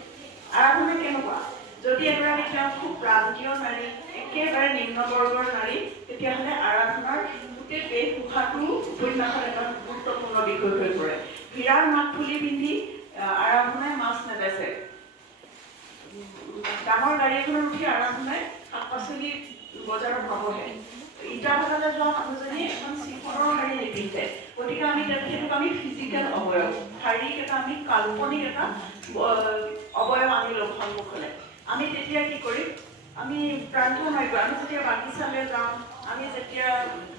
আৰাধনা কেনেকুৱা? যদি এগৰাকী তেওঁ খুব প্ৰান্তীয় নাৰী, একেবাৰে নিম্নবৰ্গৰ নাৰী, তেতিয়াহ'লে আৰাধনাৰ গোটেই বেশভূষাটো উপন্যাসৰ এটা গুৰুত্বপূৰ্ণ বিষয় হৈ পৰে। হীৰাৰ মাতফুলি পিন্ধি আৰাধনাই মাছ নেবেচে। ডাঙৰ গাড়ী এখনত উঠি আৰাধনাই শাক পাচলি বজাৰত নবহে। ইটা ভাটালৈ যোৱা মানুহজনী এখন চিফনৰ শাৰী নিপিন্ধে। গতিকে আমি সেইটোক আমি ফিজিকেল অৱয়ব, শাৰীৰিক এটা আমি কাল্পনিক এটা অৱয়ব আনি ল'ম সন্মুখলৈ। আমি তেতিয়া কি কৰিম? আমি প্ৰান্তীয় নাৰী, আমি যেতিয়া বাগিচালৈ যাওঁ, আমি যেতিয়া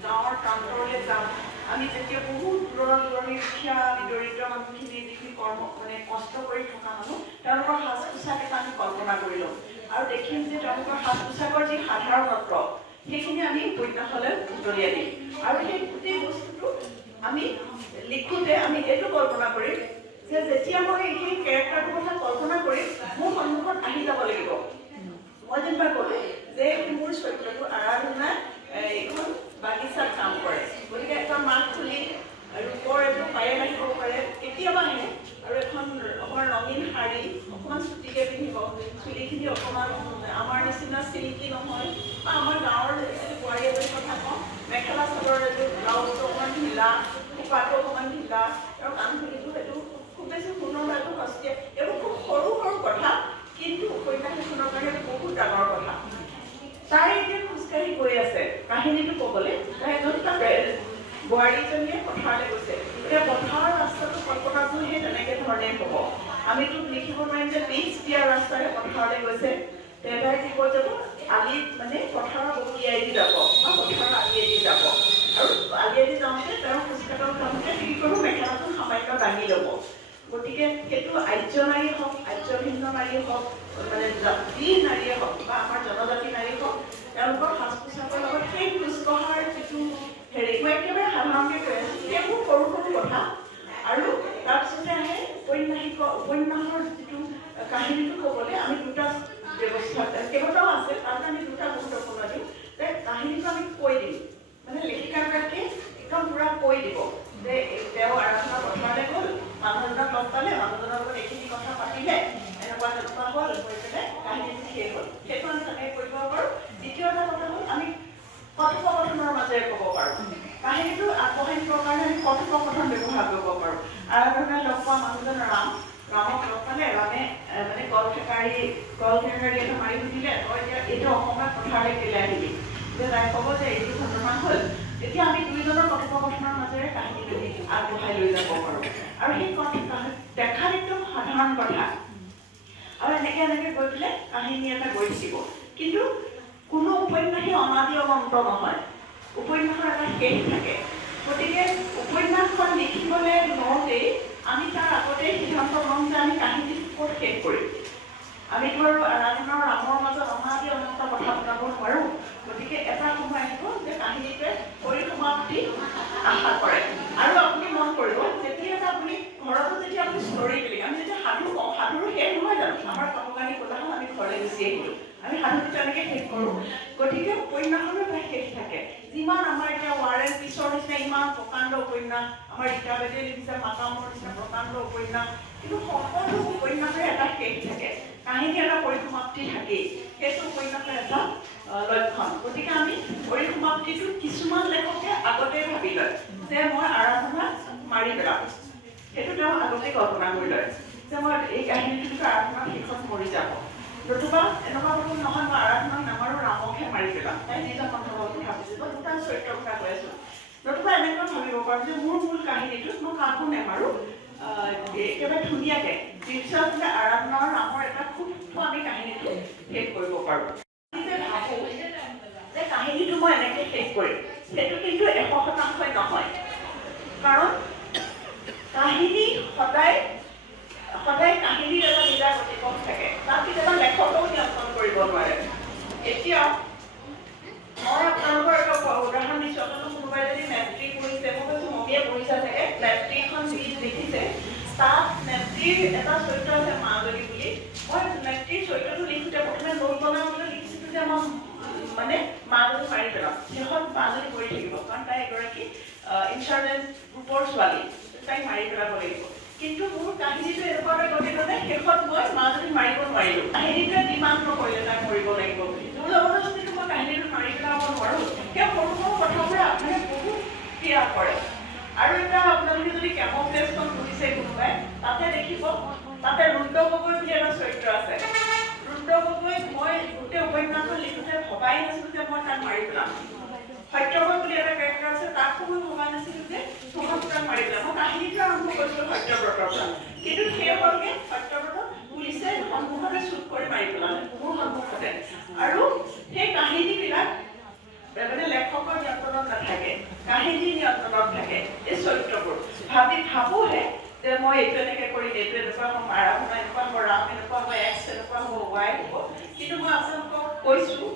গাঁৱৰ প্ৰান্তৰলৈ যাওঁ, আমি যেতিয়া বহুত দূৰণিৰ দুখীয়া দৰিদ্ৰ মানুহখিনি যিখিনি কষ্ট কৰি থকা মানুহ, তেওঁলোকৰ সাজ পোছাক এটা আমি কল্পনা কৰি লওঁ আৰু দেখিম যে তেওঁলোকৰ সাজ পোছাকৰ যি সাধাৰণত্ব, সেইখিনি আমি উপন্যাসলৈ উতলিয়াই দিম। আৰু সেই গোটেই বস্তুটো আমি লিখোঁতে আমি এইটো কল্পনা কৰিম যে যেতিয়া মই সেই কেৰেক্টাৰটোৰ কথা কল্পনা কৰিম, মোৰ সন্মুখত আহি যাব লাগিব। মই যেনিবা ক'লোঁ যে মোৰ চৰিত্ৰটো আৰাধনা এইখন বাগিচাত কাম কৰে, গতিকে এটা মাক খুলি ৰূপৰ এযোৰ পায়েল আহিব পাৰে, কেতিয়াবা আহে, আৰু এখন অকণমান ৰঙীন শাৰী, অকণমান চুটিকৈ পিন্ধিব, চুলিখিনি অকণমান আমাৰ নিচিনা চিল্কি নহয়, বা আমাৰ গাঁৱৰ বোৱাৰী এজনীৰ কথা কওঁ, মেখেলা চাদৰ এযোৰ, ব্লাউজটো অকণমান ঢিলা, খোপাটো অকণমান ঢিলা, আৰু কাণফুলিটো সেইটো খুব বেছি সুন্দৰ হয়তো সস্তীয়া। এইবোৰ খুব সৰু সৰু কথা, কিন্তু উপন্যাস এখনৰ কাৰণে বহুত ডাঙৰ কথা। তাই এতিয়া খোজকাঢ়ি গৈ আছে কাহিনীটো ক'বলৈ, তাই এজন বোৱাৰীজনীয়ে পথাৰলৈ গৈছে। এতিয়া পথাৰৰ ৰাস্তাটো কল্পনাটো সেই তেনেকৈ ধৰণেই হ'ব। আমিতো লিখিব নোৱাৰিম যে পিচ দিয়া ৰাস্তাৰে পথাৰলৈ গৈছে, তাই কি কৈ যাব, আলিত পথাৰৰ বকিয়াই দি যাব বা পথাৰৰ আলিয়েদি যাব। আৰু আলিয়েদি যাওঁতে তেওঁ খোজকাঢ়ি যাওঁতে কি কৰিব, মেখেলাটো সামান্য দাঙি ল'ব। গতিকে সেইটো আৰ্য নাৰী হওক, আৰ্যভিন্ন নাৰী হওক, জাতি নাৰীয়ে হওক বা আমাৰ জনজাতি নাৰী হওক, তেওঁলোকৰ সাজ পোছাকৰ লগত সেই খোজকঢ়াৰ যিটো মই একেবাৰে সাধাৰণকৈ কৈ আছোঁ, সেইবোৰ সৰু সৰু কথা। আৰু তাৰপিছতে আহে উপন্যাসৰ যিটো কাহিনীটো ক'বলৈ আমি দুটা ব্যৱস্থা, কেইবাটাও আছে, তাত আমি দুটা গুৰুত্বপূৰ্ণ দিওঁ যে কাহিনীটো আমি কৈ দিম, লেখিকাগৰাকীয়ে একদম পূৰা কৈ দিব যে তেওঁ আৰাধনা পথাৰলৈ গ'ল, মানুহজনক লগ পালে, মানুহজনৰ লগত এইখিনি কথা পাতিলে, এনেকুৱা তেনেকুৱা হ'ল, হৈ পেলাই কাহিনীটো শেষ হ'ল। সেইটো আমি তেনেকৈ কৈ দিব পাৰোঁ। দ্বিতীয় এটা কথা হ'ল আমি কথোপকথনৰ মাজেৰে ক'ব পাৰোঁ। কাহিনীটো আগবঢ়াই দিবৰ কাৰণে আমি কথোপকথন ব্যৱহাৰ কৰিব পাৰোঁ। আৰাধনাই লগ পোৱা মানুহজন ৰামক লগ পালে, ৰামে কল ঠেকাৰি এটা মাৰি সুধিলে, তই এতিয়া এইটো অসমত পথাৰলৈ কেলৈ আহিবি? যে তাই ক'ব যে এইটো ঘটনা হ'ল। তেতিয়া আমি দুয়োজনৰ কথোপকথনৰ মাজেৰে কাহিনীটো আগবঢ়াই লৈ যাব পাৰোঁ। আৰু সেই দেখাত একদম সাধাৰণ কথা, আৰু এনেকৈ গৈ পেলাই কাহিনী এটা গৈ থাকিব। কিন্তু কোনো উপন্যাসে অনাদি অনন্ত নহয়, উপন্যাসৰ এটা শেষ থাকে। গতিকে উপন্যাসখন লিখিবলৈ লওঁতেই আমি তাৰ আগতেই সিদ্ধান্ত ল'ম যে আমি কাহিনীটো ক'ত শেষ কৰিম। আমিতো আৰু আৰাধনা আৰু ৰামৰ মাজত অনাদি অনন্ত কথা পতাব নোৱাৰোঁ। গতিকে এটা সময় আহিব যে কাহিনীটোৱে পৰিসমাপ্তি আশা কৰে। আৰু আপুনি মন কৰিব, যেতিয়া আপুনি ঘৰতো যেতিয়া আপুনি ষ্টৰী টেলিং, আমি যেতিয়া সাধু কওঁ, সাধুৰো শেষ নহয় জানো? আমাৰ কাপোৰ কানি পতা হ'ল, আমি ঘৰলৈ গুচি আহিলোঁ, আমি সাধুটো তেনেকৈ শেষ কৰোঁ। গতিকে উপন্যাসৰো এটা শেষ থাকে। যিমান আমাৰ এতিয়া ৱাৰ এণ্ড পিছৰ নিচিনা ইমান প্ৰকাণ্ড উপন্যাস, আমাৰ ৰীতা বেদীয়ে লিখিছে মাকামৰ নিচিনা প্ৰকাণ্ড উপন্যাস, কিন্তু সকলো উপন্যাসৰে এটা শেষ থাকে, কাহিনী এটা পৰিসমাপ্তি থাকেই। সেইটো উপন্যাসৰ এটা লক্ষণ। গতিকে আমি পৰিসমাপ্তিটো কিছুমান লেখকে আগতেই ভাবি লয় যে মই আৰাধনা মাৰি পেলাম, সেইটো তেওঁ আগতেই কল্পনা কৰি লয় যে মই এই কাহিনীটোতো আৰাধনাৰ শেষত মৰি যাব। নতুবা এনেকুৱা কথা নহয়, মই আৰাধনাক নামাৰো, ৰামকহে মাৰি পেলাম, তাই যিজন মানুহৰ কথা ভাবিছিল, মই দুটা চৰিত্ৰৰ কথা কৈ আছোঁ। নতুবা এনেকুৱা ভাবিব পাৰোঁ যে মোৰ মূল কাহিনীটোত মই কাকো নেমাৰোঁ, একেবাৰে ধুনীয়াকৈ দৃশ্যতে আৰাধনা আৰু ৰামৰ এটা খুব আমি কাহিনীটো শেষ কৰিব পাৰোঁ। যে ভাবোঁ যে কাহিনীটো মই এনেকৈ শেষ কৰিম, সেইটো কিন্তু 100% নহয়। কাৰণ কাহিনী সদায় কাহিনীৰ এটা নিজা গতিপথ থাকে, তাত কেতিয়াবা লেখকেও নিয়ন্ত্ৰণ কৰিব নোৱাৰে। এতিয়া মই আপোনালোকৰ এটা উদাহৰণ দিছোঁ আপোনালোক কোনোবাই যদি মেট্ৰিক পঢ়িছে মই কৈছোঁ মমিয়ে পঢ়িছা চাগে মেট্ৰিকখন চিৰিজ দেখিছে তাত মেট্ৰিৰ এটা চৰিত্ৰ আছে মাজনী বুলি মই মেট্ৰিৰ চৰিত্ৰটো লিখোঁতে প্ৰথমে নোট বনাবলৈ লিখিছিলোঁ যে মই মানে মাজনী মাৰি পেলাম শেষত মাজনী পৰি থাকিব কাৰণ তাই এগৰাকী ইনচাৰ্জেণ্ট গ্ৰুপৰ ছোৱালী তাইক মাৰি পেলাব লাগিব কিন্তু মোৰ কাহিনীটো এনেকুৱা এটা গতি মানে শেষত মই মাজনী মাৰিব নোৱাৰিলোঁ কাহিনীটোৱে ডিমাণ্ড নকৰিলে তাই মৰিব লাগিব বুলি মোৰ জবৰদস্তিটো মই কাহিনীটো মাৰি পেলাব নোৱাৰোঁ সেই সৰু সৰু কথাবোৰে আপোনাক বহুত ক্ৰিয়া কৰে আৰু এটা আপোনালোকে যদি কেমোফ্লেজখন পঢ়িছে কোনোবাই তাতে দেখিব তাতে ৰুদ্ৰ গগৈ বুলি এটা চৰিত্ৰ আছে ৰুদ্ৰ গগৈ মই গোটেই উপন্যাসখন লিখোঁতে ভবাই নাছিলোঁ যে মই তাক মাৰি পেলাম সত্যব্ৰত বুলি এটা কেৰেক্টাৰ আছে তাকো মই ভবা নাছিলোঁ যে তাক মাৰি পেলাম মই কাহিনীটো আৰম্ভ কৰিছিলোঁ সত্যব্ৰতৰ পৰা কিন্তু সেই হ'লগে সত্যব্ৰতক পুলিচে সন্মুখতে শ্বুট কৰি মাৰি পেলালে মোৰ সন্মুখতে আৰু সেই কাহিনীবিলাক মানে লেখকৰ নিয়ন্ত্ৰণত নাথাকে কাহিনী নিয়ন্ত্ৰণত থাকে এই চৰিত্ৰবোৰ ভাবোহে যে মই এইটো এনেকৈ কৰিম এইটো এনেকুৱা হ'ব মাৰাভূণা এনেকুৱা হ'ব ৰাম এনেকুৱা হ'ব এক্স এনেকুৱা হ'ব ৱাই হ'ব কিন্তু মই আপোনালোকক কৈছোঁ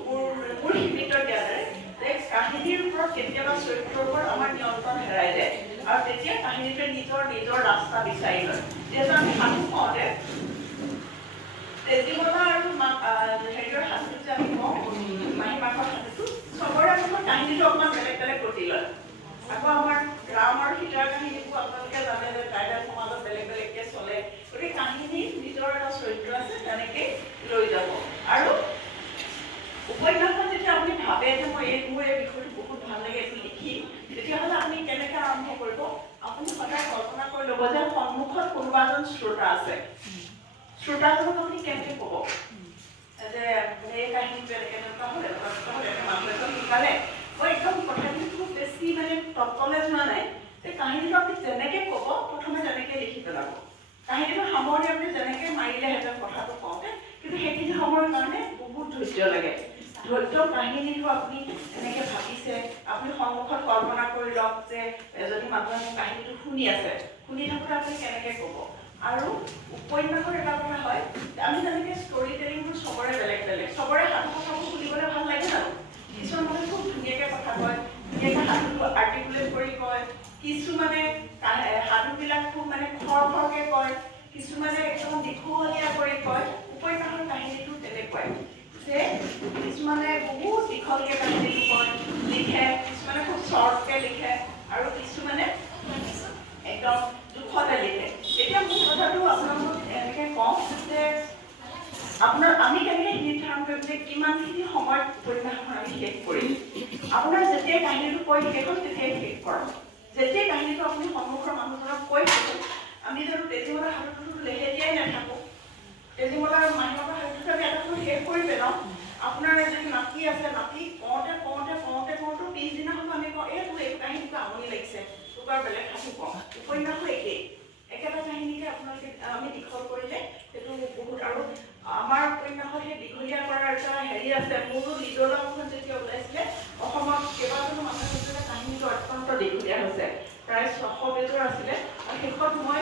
মোৰ সীমিত জ্ঞানেৰে যে কাহিনীৰ ওপৰত কেতিয়াবা চৰিত্ৰৰ ওপৰত আমাৰ নিয়ন্ত্ৰণ হেৰাই যায় আৰু তেতিয়া কাহিনীটোৱে নিজৰ ৰাস্তা বিচাৰি লয় যিহেতু আমি সাধু কওঁতে তেজীমলা আৰু হেৰিয়ৰ সাধুটো যে আমি কওঁ মাহী মাকৰ সাধুটো চবৰে আপোনাৰ কাহিনীটো অকণমান বেলেগ বেলেগ গতি লয় আকৌ আমাৰ ৰাম আৰু সীতাৰ কাহিনীবোৰ আপোনালোকে জানে যে ট্ৰাইবেল সমাজত বেলেগ বেলেগকৈ চলে গতিকে কাহিনী নিজৰ এটা চৰিত্ৰ আছে তেনেকেই লৈ যাব আৰু উপন্যাসখন যেতিয়া আপুনি ভাবে যে মোৰ এই বিষয়টো বহুত ভাল লাগে এইটো লিখিম তেতিয়াহ'লে আপুনি কেনেকৈ আৰম্ভ কৰিব আপুনি সদায় কল্পনা কৰি ল'ব যে সন্মুখত কোনোবা এজন শ্ৰোতা আছে শ্ৰোতাজনক আপুনি কেনেকৈ ক'ব যে এই কাহিনীটো এনেকৈ এনেকুৱা হ'ল এনেকৈ মানুহ এজন শিকালে মই একদম কথাখিনি খুব বেছি মানে তত্ত্বলৈ যোৱা নাই যে কাহিনীটো আপুনি যেনেকৈ ক'ব প্ৰথমে তেনেকৈ লিখি পেলাব কাহিনীটো সামৰণি আপুনি যেনেকৈ মাৰিলেহেঁতেন কথাটো কওঁতে কিন্তু সেইখিনি সময়ৰ কাৰণে বহুত ধৈৰ্য লাগে ধৈৰ্য কাহিনীটো আপুনি এনেকৈ ভাবিছে আপুনি সন্মুখত কল্পনা কৰি লওক যে এজনী মানুহে মোৰ কাহিনীটো শুনি আছে শুনি থাকোঁতে আপুনি কেনেকৈ ক'ব আৰু উপন্যাসৰ এটা কথা হয় আমি যেনেকৈ ষ্টৰি টেলিংবোৰ চবৰে বেলেগ বেলেগ চবৰে সাধু কথাবোৰ শুনিবলৈ ভাল লাগে জানো কিছুমান মানুহে খুব ধুনীয়াকৈ কথা কয় ধুনীয়াকৈ সাধুটো আৰ্টিকুলেট কৰি কয় কিছুমানে সাধুবিলাক খুব মানে খৰকৈ কয় কিছুমানে একদম দীঘলীয়া কৰি কয় উপন্যাসৰ কাহিনীটো তেনেকুৱাই যে কিছুমানে বহুত দীঘলকৈ কাহিনীটো কয় লিখে কিছুমানে খুব শ্বৰ্টকৈ লিখে আৰু কিছুমানে একদম দুখতে লিখে এতিয়া মোৰ কথাটো আপোনালোকক এনেকৈ কওঁ যে আমি কেনেকৈ নিৰ্ধাৰণ কৰিম যে কিমানখিনি সময়ত উপন্যাসখন আমি শেষ কৰিম আপোনাৰ যেতিয়াই কাহিনীটো কৈ শেষত তেতিয়াই শেষ কৰক যেতিয়াই কাহিনীটো আপুনি সন্মুখৰ মানুহজনক কৈ থাকোঁ আমি জানো তেজীমলাৰ সাধুটোতো লেহেতিয়াই নাথাকোঁ তেজীমলাৰ মাহীমাকৰ সাধুটো আমি এটা সময় শেষ কৰি পেলাওঁ আপোনাৰ যদি নাতি আছে নাতি কওঁতে পিছদিনাখন আমি কওঁ তোৰ এই কাহিনীটো আমনি লাগিছে তোক আৰু বেলেগ সাধু কওঁ উপন্যাসো একেই একেটা কাহিনীকে আপোনালোকে আমি দীঘল কৰিলে সেইটো বহুত আৰু আমাৰ উপন্যাসত সেই দীঘলীয়া কৰাৰ এটা হেৰি আছে মোৰো লিডলাখন যেতিয়া ওলাইছিলে অসমত কেইবাজনো মানুহে কৈছিলে কাহিনীটো অত্যন্ত দীঘলীয়া হৈছে প্ৰায় 600 পেজৰ আছিলে আৰু শেষত মই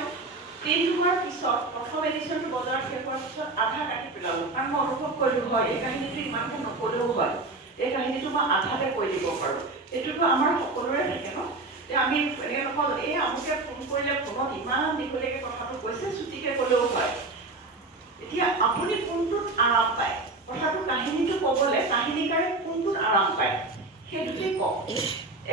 3 মাহৰ পিছত প্ৰথম এডিশ্যনটো বজাৰত শেষ হোৱাৰ পিছত আধা কাটি পেলালোঁ কাৰণ মই অনুভৱ কৰিলোঁ হয় এই কাহিনীটো ইমানকৈ নক'লেও হয় এই কাহিনীটো মই আধাতে কৈ দিব পাৰোঁ এইটোতো আমাৰ সকলোৰে থাকে ন আমি এনেকৈ নকওঁ এই আমুকে ফোন কৰিলে ফোনত ইমান দীঘলীয়াকৈ কথাটো কৈছে চুটিকৈ ক'লেও হয় এতিয়া আপুনি কোনটোত আৰাম পায় কথাটো কাহিনীটো ক'বলৈ কাহিনীকাৰে কোনটোত আৰাম পায় সেইটোতেই কওক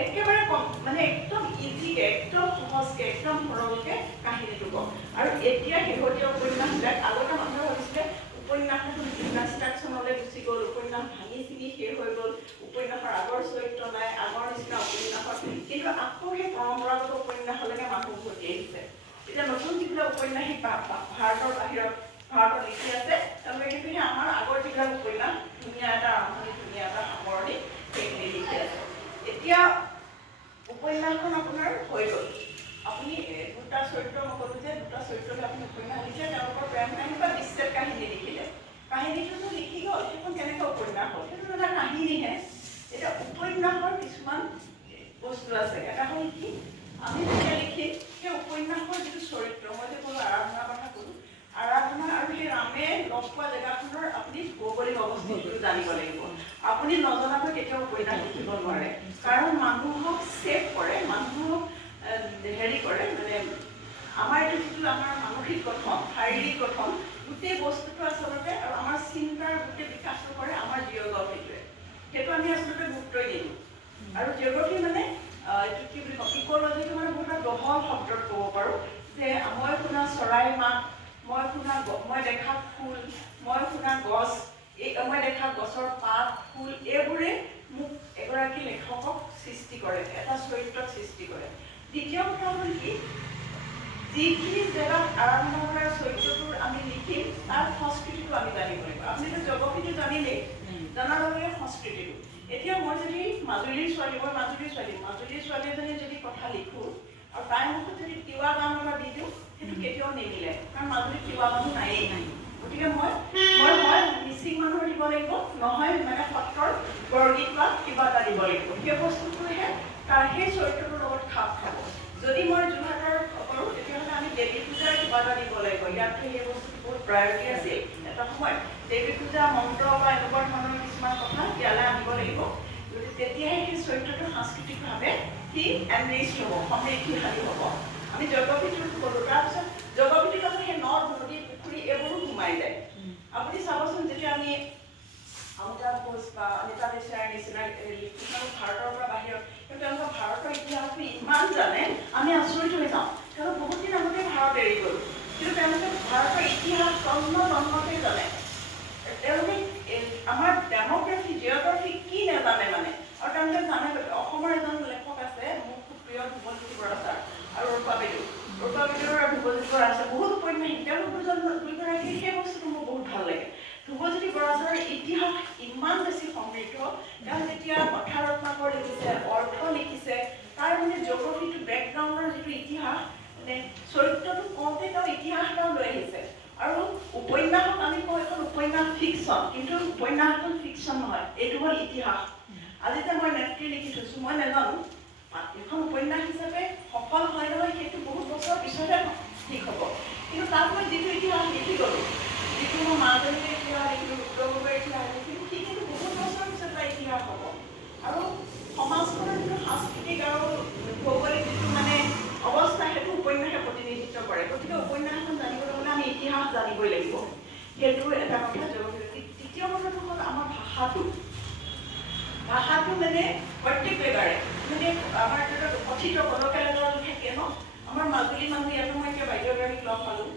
একেবাৰে কম মানে একদম ইজিকৈ একদম সহজকৈ একদম সৰলকৈ কাহিনীটো কওক আৰু এতিয়া শেহতীয়া উপন্যাসবিলাক আগতে মানুহে ভাবিছিলে উপন্যাসটো ইনষ্ট্ৰাকশ্যনলৈ গুচি গ'ল উপন্যাস ভাঙি চিঙি শেষ হৈ গ'ল উপন্যাসৰ আগৰ চৰিত্ৰ নাই আগৰ নিচিনা উপন্যাসত কিন্তু আকৌ সেই পৰম্পৰাগত উপন্যাসলৈকে মানুহ উভতি আহিছে এতিয়া নতুন যিবিলাক উপন্যাসিক ভাৰতৰ বাহিৰত ভাৰতত লিখি আছে তেওঁলোকে কিন্তু সেই আমাৰ আগৰ যিবিলাক উপন্যাস ধুনীয়া এটা আৰম্ভণি ধুনীয়া এটা সামৰণি সেইখিনি লিখি আছে এতিয়া উপন্যাসখন আপোনাৰ হৈ গ'ল আপুনি দুটা চৰিত্ৰ মই ক'লোঁ যে দুটা চৰিত্ৰলৈ আপুনি উপন্যাস লিখে তেওঁলোকৰ প্ৰেম কাহিনী বা বিচ্ছেদ কাহিনী লিখিলে কাহিনীটোতো লিখি গ'ল সেইখন কেনেকৈ উপন্যাস হ'ল সেইটো এটা কাহিনীহে এতিয়া উপন্যাসৰ কিছুমান বস্তু আছে এটা হ'ল কি আমি যেতিয়া লিখিম সেই উপন্যাসৰ যিটো চৰিত্ৰ মই যে ক'লোঁ আৰাধনাৰ কথা ক'লোঁ আৰাধনা লাগিব আপুনি নজনাকৈ কেতিয়াও উপন্যাস লিখিব নোৱাৰে কাৰণ মানুহক ছেভ কৰে মানুহক হেৰি কৰে মানে আমাৰ এইটো যিটো আমাৰ মানসিক গঠন শাৰীৰিক গঠন গোটেই বস্তুটো আচলতে আৰু আমাৰ চিন্তাৰ গোটেই বিকাশটো কৰে আমাৰ জিঅ'গ্ৰাফিটোৱে সেইটো আমি আচলতে গুৰুত্বই নিদিওঁ আৰু জিঅ'গ্ৰাফি মানে এইটো কি বুলি কওঁ ইক'লজিটো মানে বহুত বহল শব্দত ক'ব পাৰোঁ যে মই শুনা চৰাই মাত মই দেখা ফুল মই শুনা গছ মই দেখা গছৰ পাত ফুল এইবোৰে মোক এগৰাকী লেখকক সৃষ্টি কৰে এটা চৰিত্ৰক সৃষ্টি কৰে দ্বিতীয় কথা হ'ল কি যিখিনি জেগাত আৰম্ভ কৰা চৰিত্ৰটোৰ আমি লিখিম তাৰ সংস্কৃতিটো আমি জানিব লাগিব আপুনিতো জিঅ'গ্ৰাফিটো জানিলেই জনাৰ লগে সংস্কৃতিটো এতিয়া মই যদি মাজুলীৰ ছোৱালী এজনী যদি কথা লিখোঁ আৰু তাইৰ মুখত যদি তিৱা গান এটা দি দিওঁ সেইটো কেতিয়াও নিমিলে কাৰণ মাজুলীত তিৱা মানুহ নায়েই গতিকে মই হয় মিচিং মানুহৰ দিব লাগিব নহয় মানে সত্ৰৰ বৰগীত বা কিবা এটা দিব লাগিব সেই বস্তুটোহে তাৰ সেই চৰিত্ৰটোৰ লগত খাপ খাব যদি মই যোৰহাটৰ কৰোঁ তেতিয়াহ'লে আমি দেৱী পূজাৰ কিবা এটা দিব লাগিব ইয়াততো সেই বস্তুটো বহুত প্ৰায়ৰিটি আছিল এটা সময়ত দেৱী পূজা মন্ত্ৰ বা এনেকুৱা ধৰণৰ কিছুমান কথা ইয়ালৈ আনিব লাগিব গতিকে তেতিয়াহে সেই চৰিত্ৰটো সাংস্কৃতিকভাৱে সি এনৰিচ হ'ব সমৃদ্ধিশালী হ'ব আমি জিঅ'গ্ৰাফিটো ক'লোঁ তাৰপিছত জিঅ'গ্ৰাফিটোৰ লগত সেই নদ নদী পুখুৰী এইবোৰো সোমাই যায় আপুনি চাবচোন যেতিয়া আমি অমিতাভ ঘোষ বা অনিতা বেচাৰ নিচিনা কিছুমান ভাৰতৰ পৰা বাহিৰত কিন্তু তেওঁলোকৰ ভাৰতৰ ইতিহাসটো ইমান জানে আমি আচৰিত হৈ যাওঁ তেওঁলোক বহুত দিন আগতে ভাৰত এৰি গ'ল কিন্তু তেওঁলোকে ভাৰতৰ ইতিহাস জন্মতে জানে তেওঁলোকে আমাৰ ডেম'গ্ৰাফি জিঅ'গ্ৰাফি কি নাজানে মানে আৰু তেওঁলোকে জানে অসমৰ এজন লেখক আছে মোৰ খুব প্ৰিয় ধ্ৰুৱজ্যোতি বৰা ছাৰ আৰু ৰূপা বাইদেউ আৰু ধ্ৰুৱজ্যোতি বৰা আছে বহুত উপন্যাসিক তেওঁলোক দুগৰাকী সেই বস্তুটো মোৰ বহুত ভাল লাগে ধ্ৰুৱজ্যোতি বৰা ছাৰৰ ইতিহাস ইমান বেছি সমৃদ্ধ তেওঁ যেতিয়া কথা ৰত্নাকৰ লিখিছে অৰ্থ লিখিছে তাৰ মানে জিঅ'গ্ৰাফিটো বেকগ্ৰাউণ্ডৰ যিটো ইতিহাস মানে চৰিত্ৰটো কওঁতে তেওঁ ইতিহাস এটাও লৈ আহিছে আৰু উপন্যাসক আমি কওঁ এখন উপন্যাস ফিকশ্যন কিন্তু উপন্যাস এখন ফিকশ্যন নহয় এইটো হ'ল ইতিহাস আজি যে মই নেত্ৰী লিখি থৈছোঁ মই নাজানো এখন উপন্যাস হিচাপে সফল হয় নহয় সেইটো বহুত বছৰ পিছতহে ঠিক হ'ব কিন্তু তাত মই যিটো ইতিহাস লিখি গ'লোঁ যিটো মই মাজুলীৰ ইতিহাস লিখিলোঁ উত্তৰ-পূবৰ ইতিহাস লিখিলোঁ সি কিন্তু বহুত বছৰ পিছত এটা ইতিহাস হ'ব আৰু সমাজখনৰ যিটো সাংস্কৃতিক আৰু ভৌগোলিক যিটো মানে অৱস্থা সেইটো উপন্যাসে প্ৰতিনিধিত্ব কৰে গতিকে উপন্যাস এখন জানিবলৈ হ'লে আমি ইতিহাস জানিবই লাগিব সেইটো এটা কথা তৃতীয় কথাটো হ'ল আমাৰ ভাষাটো মানে প্ৰত্যেক জেগাৰে মানে আমাৰ এটা কথিত কলকাল থাকে ন আমাৰ মাজুলী মানুহ ইয়াতো মই এতিয়া বাইদেউ এগৰাকীক লগ পালোঁ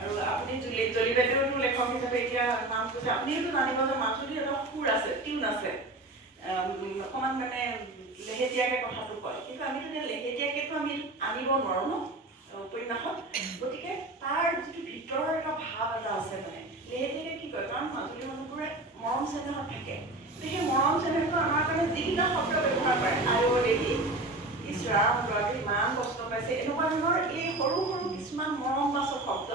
আৰু আপুনি জলি বাইদেউতো লেখক হিচাপে এতিয়া নাম কৈছে আপুনিওতো জানিব যে মাজুলীৰ এটা সুৰ আছে টিউন আছে অকণমান মানে লেহেতীয়াকৈ কথাটো কয় কিন্তু আমিতো এতিয়া লেহেতীয়াকৈতো আমি আনিব নোৱাৰোঁ ন উপন্যাসত গতিকে তাৰ যিটো ভিতৰৰ এটা ভাৱ এটা আছে মানে লেহেতীয়াকৈ কি কয় কাৰণ মাজুলী মানুহবোৰে মৰম চেনেহত থাকে সেই মৰম চেনেহটো আমাৰ কাৰণে যিকেইটা শব্দ ব্যৱহাৰ কৰে আয়ো দেৱী ইছৰাম ল'ৰাটো ইমান কষ্ট পাইছে এনেকুৱা ধৰণৰ এই সৰু সৰু কিছুমান মৰমবাচক শব্দ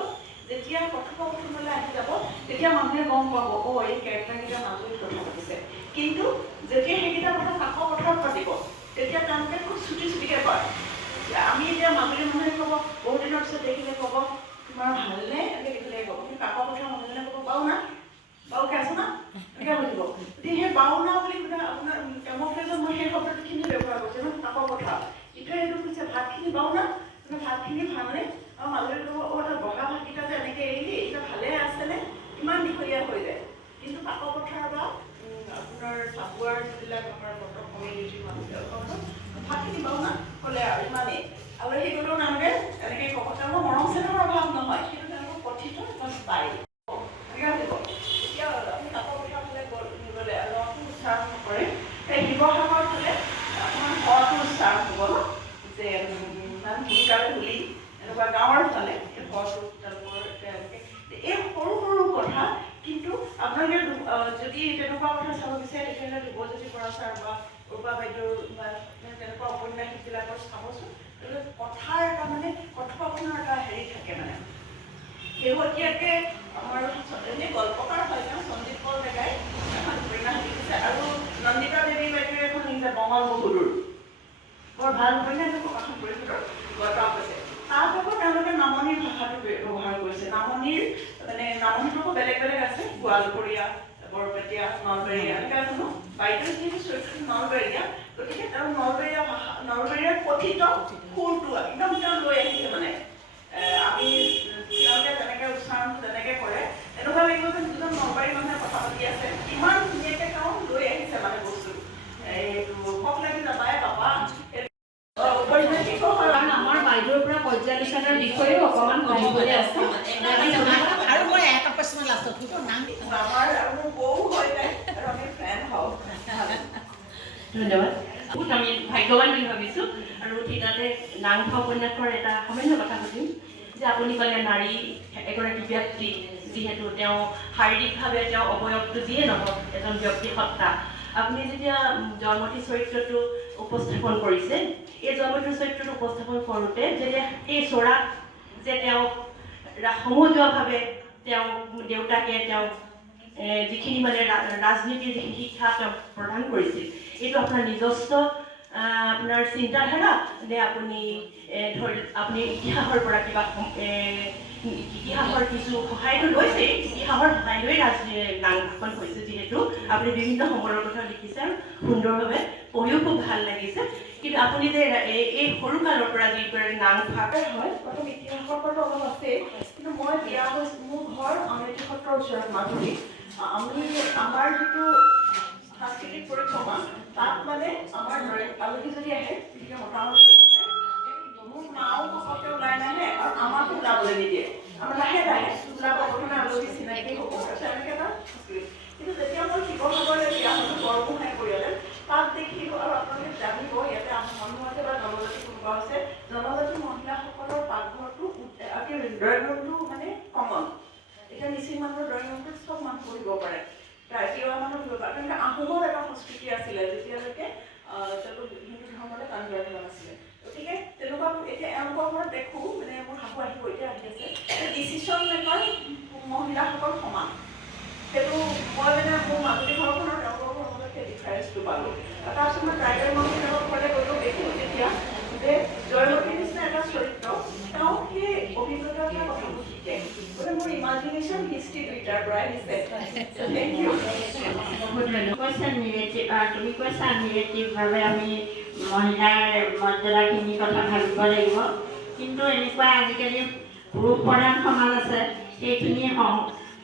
যেতিয়া কথোপকথনলৈ আহি যাব তেতিয়া মানুহে গম পাব এই কেৰেক্টাৰকেইটা মাজুলীত কথা পাতিছে কিন্তু যেতিয়া সেইকেইটা কথা কাষ পথাৰত পাতিব তেতিয়া তেওঁলোকে খুব চুটিকৈ কয় আমি এতিয়া মাজুলী মানুহে ক'ব বহুত দিনৰ পিছত দেখিলে ক'ব তোমাৰ ভালনে এনেকৈ দেখিলে ক'ব কিন্তু কাষ পথাৰৰ মানুহজনে ক'ব বাওনা বাওকে আছে না এনেকৈ বুজিব গতিকে সেই বাওনা বুলি সোধা আপোনাৰ কেমফ্লেজত মই সেই শব্দখিনি ব্যৱহাৰ কৰিছোঁ ন কাষ পথাৰ ইটোৱে এইটো কৈছে ভাতখিনি বাওনা ভাতখিনি ভালনে আৰু মাজুলীত ক'ব এটা বগা ভাতকেইটা যে এনেকৈ এৰিলি এইকেইটা ভালে আছেনে ইমান দীঘলীয়া হৈ যায় কিন্তু কাষ পথাৰ বা আপোনাৰ চাবুৱাৰ যিবিলাক আমাৰ বতৰ কমিউনিটিৰ মানুহ ভাতখিনি বাওনা ক'লে আৰু ইমানেই আৰু সেই গ'লেও নামে এনেকৈ ক'ব তেওঁলোকৰ মৰম চেনেহৰ অভাৱ নহয় কিন্তু তেওঁলোকৰ কথিত এটা ষ্টাইল এনেকৈ হ'ব এতিয়া আপুনি কাষ পথাৰ ফালে গ'লে ৰটো উচ্চাৰণ নকৰে সেই শিৱসাগৰ ফালে অকণমান ঘৰটো উচ্চাৰণ হ'ব ন যে ইমান সোনকালে ধূলি এনেকুৱা গাঁৱৰ ফালে এই ঘৰটো তেওঁলোকৰ তেওঁলোকে এই সৰু সৰু কথা কিন্তু আপোনালোকে যদি তেনেকুৱা কথা চাব বিচাৰে তেতিয়াহ'লে ধ্ৰুৱজ্যোতি বৰা ছাৰ বা ৰূপা বাইদেউৰ বা তেনেকুৱা উপন্যাসিকবিলাকৰ চাবচোন কথাৰ এটা মানে কথোপকথনৰ এটা হেৰি থাকে মানে শেহতীয়াকৈ আমাৰ এনেই গল্পকাৰ হয় তেওঁ সঞ্জীৱ পল ডেকাই এখন উপন্যাস লিখিছে আৰু নন্দিতা দেৱী বাইদেৱে এখন লিখিছে বঙল বহুদূৰ বৰ ভাল উপন্যাস প্ৰকাশন পৰিষদৰ গল্প আছে তাৰ লগত তেওঁলোকে নামনিৰ ভাষাটো ব্যৱহাৰ কৰিছে নামনিৰ মানে নামনিটোকো বেলেগ বেলেগ আছে গোৱালপৰীয়া বৰপেটীয়া নলবেৰীয়া এনেকুৱা ধৰণৰ বাইদেউ যিহেতু চৰিত্ৰটো নলবেৰীয়া গতিকে তেওঁ নলবেৰীয়াৰ কথিত সুৰটো একদম তেওঁ লৈ আহিছে মানে আমি তেওঁলোকে যেনেকৈ উচ্চাৰণটো যেনেকৈ কৰে এনেকুৱা লাগিব যে দুজন নলবাৰী মানুহে কথা পাতি আছে ইমান ধুনীয়াকৈ তেওঁ লৈ আহিছে মানে বস্তুটো এইটো ভোক লাগি যাবাই বাবা আমাৰ বাইদেউৰ পৰা পৰ্যালোচনাৰ বিষয়েও অকণমান জানিবলৈ আছে আৰু মই এটা প্ৰশ্ন লাষ্টত আমাৰ আৰু মোৰ বৌ হৈ যায় আৰু আমি ফ্ৰেণ্ড হওঁ ধন্যবাদ বহুত আমি ভাগ্যৱান বুলি ভাবিছোঁ আৰু তাতে নামঘৰ উপন্যাসৰ এটা সামান্য কথা সুধিম যে আপুনি ক'লে নাৰী এগৰাকী ব্যক্তি যিহেতু তেওঁ শাৰীৰিকভাৱে তেওঁ অৱয়ৱটো যিয়ে নহওক এজন ব্যক্তি সত্তা আপুনি যেতিয়া জন্মতী চৰিত্ৰটো উপস্থাপন কৰিছে এই জন্মতী চৰিত্ৰটো উপস্থাপন কৰোঁতে যেতিয়া এই চৰাত যে তেওঁক সমজুৱাভাৱে তেওঁ দেউতাকে তেওঁক যিখিনি মানে ৰাজনীতিৰ যিখিনি শিক্ষা তেওঁক প্ৰদান কৰিছিল এইটো আপোনাৰ নিজস্ব আপোনাৰ চিন্তাধাৰা নে আপুনি আপুনি ইতিহাসৰ পৰা কিবা ইতিহাসৰ কিছু সহায়টো লৈছে ইতিহাসৰ সহায় লৈ নামখন হৈছে যিহেতু আপুনি বিভিন্ন সময়ৰ কথা লিখিছে আৰু সুন্দৰভাৱে পঢ়িও খুব ভাল লাগিছে কিন্তু আপুনি যে এই সৰুকালৰ পৰা যিদৰে নামভাগ হয় প্ৰথম ইতিহাসৰ পৰাটো অলপ আছেই কিন্তু মই বিয়া হৈছোঁ মোৰ ঘৰ আমেথি সত্ৰৰ ওচৰত মাজুলী আমি আমাৰ যিটো সাংস্কৃতিক পৰিক্ৰমা তাত মানে আমাৰ আলহী যদি আহে গতিকে মতামত যদি আহে মোৰ মাও ঘপককৈ ওলাই নাহে আৰু আমাকো ওলাবলৈ নিদিয়ে আমাৰ লাহে লাহে ওলাব প্ৰথমে আলহী চিনাকি হ'ব তেনেকৈ এটা কিন্তু যেতিয়া মই শিৱসাগৰলৈ বিয়া হৈছোঁ বৰগোহাঁই পৰিয়ালে তাত দেখিলোঁ আৰু আপোনালোকে জানিব ইয়াতে মানুহ আছে বা জনজাতি কোনোবা আছে জনজাতি মহিলাসকলৰ পাকঘৰটো ড্ৰয়িং ৰুমটো মানে কমন এতিয়া মিচিং মানুহৰ ড্ৰয়িং ৰুমটোত চব মানুহ বহিব পাৰে তিৱা মানুহ বহিব পাৰে তেনেকৈ আহোমৰ এটা সংস্কৃতি আছিলে যেতিয়ালৈকে তেওঁলোক হিন্দু ধৰ্মলৈ টান যোৱা নাছিলে গতিকে তেনেকুৱা এতিয়া এওঁলোকৰ ঘৰত দেখোঁ মানে মোৰ শাহু আহিব এতিয়া আহি আছে ডিচিশ্যন মেকাৰ মহিলাসকল সমান সেইটো মই মানে মোৰ মাজুলী ঘৰখনৰ তেওঁলোকৰ ঘৰৰ মাজত সেই ডিফাৰেঞ্চটো পালোঁ তাৰপিছত মই ট্ৰাইবেল মানুহবিলাকৰ ঘৰলৈ গ'লেও দেখোঁ তেতিয়া যে জয়মতীৰ নিচিনা এটা চৰিত্ৰ তেওঁ সেই অভিজ্ঞতাৰ পৰা কথাবোৰ শিকে গতিকে মোৰ ইমাজিনেশ্যন হিষ্ট্ৰী দুইটাৰ পৰাই দিছে থেংক ইউ তুমি কৈছা নিগেটিভভাৱে আমি মহিলাৰ মৰ্যাদাখিনিৰ কথা ভাবিব লাগিব কিন্তু এনেকুৱা আজিকালি পুৰুষ প্ৰধান সমাজ আছে সেইখিনি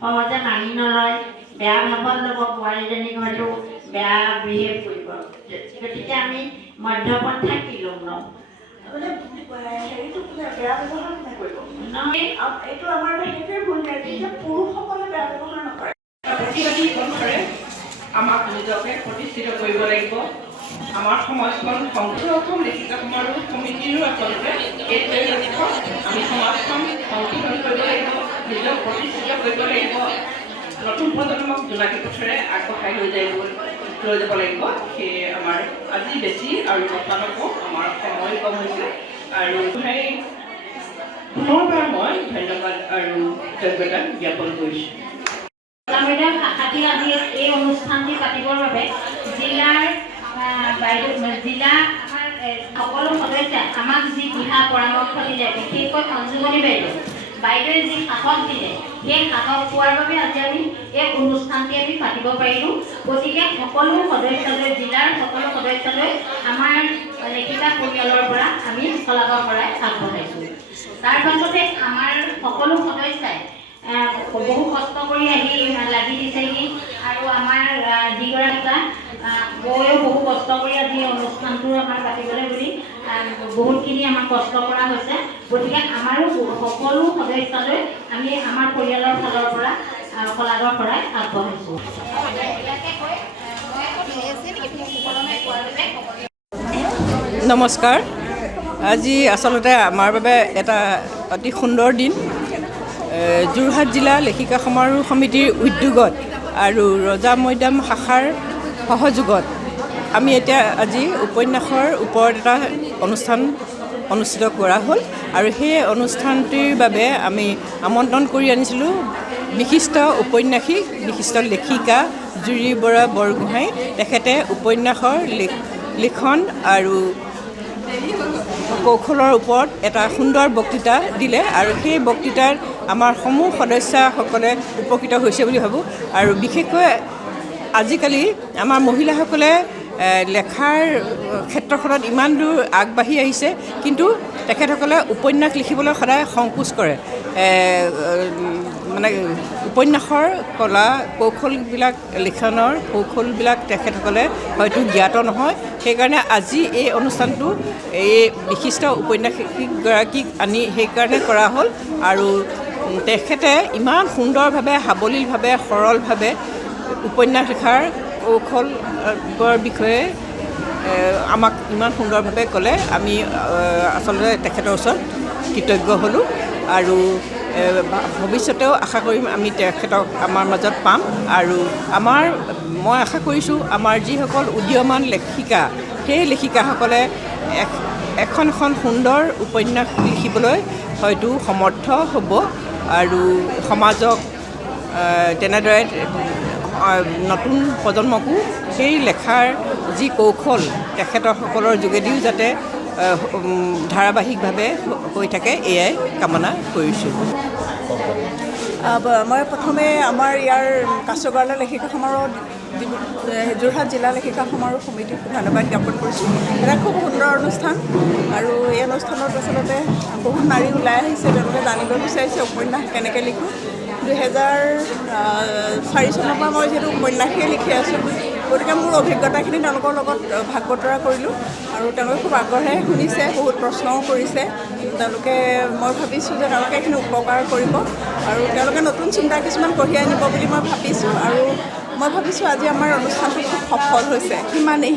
সহজে মানি নলয় বেয়া ভাৱত ল'ব বোৱাৰীজনীক হয়তো বেয়া বিহেভ কৰিব গতিকে আমি মধ্যপন্থা কি ল'ম ন মানে হেৰিটো কোনে বেয়া ব্যৱহাৰ কোনে কৰিব এইটো আমাৰ সেইটোৱে ভুল নাই যে পুৰুষসকলে বেয়া ব্যৱহাৰ নকৰে প্ৰতিবাদী অনুসাৰে আমাক নিজকে প্ৰতিষ্ঠিত কৰিব লাগিব আমাৰ সমাজখন সংসদীয় অসম লেখিকা সমাৰোহ সমিতিৰো আচলতে এইটোৱে লক্ষ্য আমি সমাজখন সংশোধন কৰিব লাগিব নিজক প্ৰতিষ্ঠিত কৰিব লাগিব নতুন প্ৰজন্মক জোনাকী পথেৰে আগবঢ়াই লৈ যাব লাগিব সেয়ে আমাৰ আজি বেছি আৰু কথা নকওঁ আমাৰ সময় কম হৈছে আৰু পুনৰবাৰ মই ধন্যবাদ আৰু কৃতজ্ঞতা জ্ঞাপন কৰিছোঁ মেডাম আশাটি আজি এই অনুষ্ঠানটি পাতিবৰ বাবে জিলাৰ জিলা আমাৰ সকলো সদস্যই আমাক যি দিহা পৰামৰ্শ দিলে বিশেষকৈ সঞ্জীৱনী বাইদেৱে যি সাহস দিলে সেই সাহস পোৱাৰ বাবে আজি আমি এই অনুষ্ঠানটি আমি পাতিব পাৰিলোঁ গতিকে সকলো সদস্যলৈ জিলাৰ সকলো সদস্যলৈ আমাৰ লেখিকা পৰিয়ালৰ পৰা আমি শলাগৰ পৰাই আগবঢ়াইছোঁ তাৰ পাছতে আমাৰ সকলো সদস্যই বহু কষ্ট কৰি আহি লাগি দিছেহি আৰু আমাৰ যিগৰাকী বৌয়েও বহু কষ্ট কৰি আজি অনুষ্ঠানটো আমাৰ পাতিবলৈ বুলি বহুতখিনি আমাৰ কষ্ট কৰা হৈছে গতিকে আমাৰো সকলো সদস্যলৈ আমি আমাৰ পৰিয়ালৰ ফালৰ পৰা শলাগৰ পৰাই আগবঢ়াইছোঁ নমস্কাৰ আজি আচলতে আমাৰ বাবে এটা অতি সুন্দৰ দিন যোৰহাট জিলা লেখিকা সমাৰোহ সমিতিৰ উদ্যোগত আৰু ৰজা মৈদাম শাখাৰ সহযোগত আমি এতিয়া আজি উপন্যাসৰ ওপৰত এটা অনুষ্ঠান অনুষ্ঠিত কৰা হ'ল আৰু সেই অনুষ্ঠানটিৰ বাবে আমি আমন্ত্ৰণ কৰি আনিছিলোঁ বিশিষ্ট ঔপন্যাসিক বিশিষ্ট লেখিকা জুৰি বৰা বৰগোহাঁই তেখেতে উপন্যাসৰ লিখন আৰু কৌশলৰ ওপৰত এটা সুন্দৰ বক্তৃতা দিলে আৰু সেই বক্তৃতাৰ আমাৰ সমূহ সদস্যসকলে উপকৃত হৈছে বুলি ভাবোঁ আৰু বিশেষকৈ আজিকালি আমাৰ মহিলাসকলে লেখাৰ ক্ষেত্ৰখনত ইমান দূৰ আগবাঢ়ি আহিছে, কিন্তু তেখেতসকলে উপন্যাস লিখিবলৈ সদায় সংকোচ কৰে। মানে উপন্যাসৰ কলা কৌশলবিলাক, লিখনৰ কৌশলবিলাক তেখেতসকলে হয়তো জ্ঞাত নহয়। সেইকাৰণে আজি এই অনুষ্ঠানটো এই বিশিষ্ট উপন্যাসিকগৰাকীক আনি সেইকাৰণে কৰা হ'ল। আৰু তেখেতে ইমান সুন্দৰভাৱে, সাৱলীলভাৱে, সৰলভাৱে উপন্যাস লিখাৰ কৌশলৰ বিষয়ে আমাক ইমান সুন্দৰভাৱে ক'লে। আমি আচলতে তেখেতৰ ওচৰত কৃতজ্ঞ হ'লোঁ আৰু ভৱিষ্যতেও আশা কৰিম আমি তেখেতক আমাৰ মাজত পাম। আৰু মই আশা কৰিছোঁ আমাৰ যিসকল উদীয়মান লেখিকা, সেই লেখিকাসকলে এখন সুন্দৰ উপন্যাস লিখিবলৈ হয়তো সমৰ্থ হ'ব আৰু সমাজক তেনেদৰে নতুন প্ৰজন্মকো সেই লেখাৰ যি কৌশল তেখেতসকলৰ যোগেদিও যাতে ধাৰাবাহিকভাৱে হৈ থাকে, এয়াই কামনা কৰিছোঁ। মই প্ৰথমে আমাৰ ইয়াৰ কাছগড়ালা লেখিকা সমাৰোহ, যোৰহাট জিলা লেখিকা সমাৰোহ সমিতিক ধন্যবাদ জ্ঞাপন কৰিছোঁ। এটা খুব সুন্দৰ অনুষ্ঠান আৰু এই অনুষ্ঠানত আচলতে বহুত নাৰী ওলাই আহিছে, তেওঁলোকে জানিব বিচাৰিছে উপন্যাস কেনেকৈ লিখোঁ। 2004 চনৰ পৰা মই যিহেতু উপন্যাসেই লিখি আছোঁ, গতিকে মোৰ অভিজ্ঞতাখিনি তেওঁলোকৰ লগত ভাগ বতৰা কৰিলোঁ আৰু তেওঁলোকে খুব আগ্ৰহেৰে শুনিছে, বহুত প্ৰশ্নও কৰিছে। তেওঁলোকে, মই ভাবিছোঁ যে তেওঁলোকে এইখিনি উপকাৰ কৰিব আৰু তেওঁলোকে নতুন চিন্তা কিছুমান কঢ়িয়াই আনিব বুলি মই ভাবিছোঁ। আৰু মই ভাবিছোঁ আজি আমাৰ অনুষ্ঠানটো খুব সফল হৈছে, সিমানেই।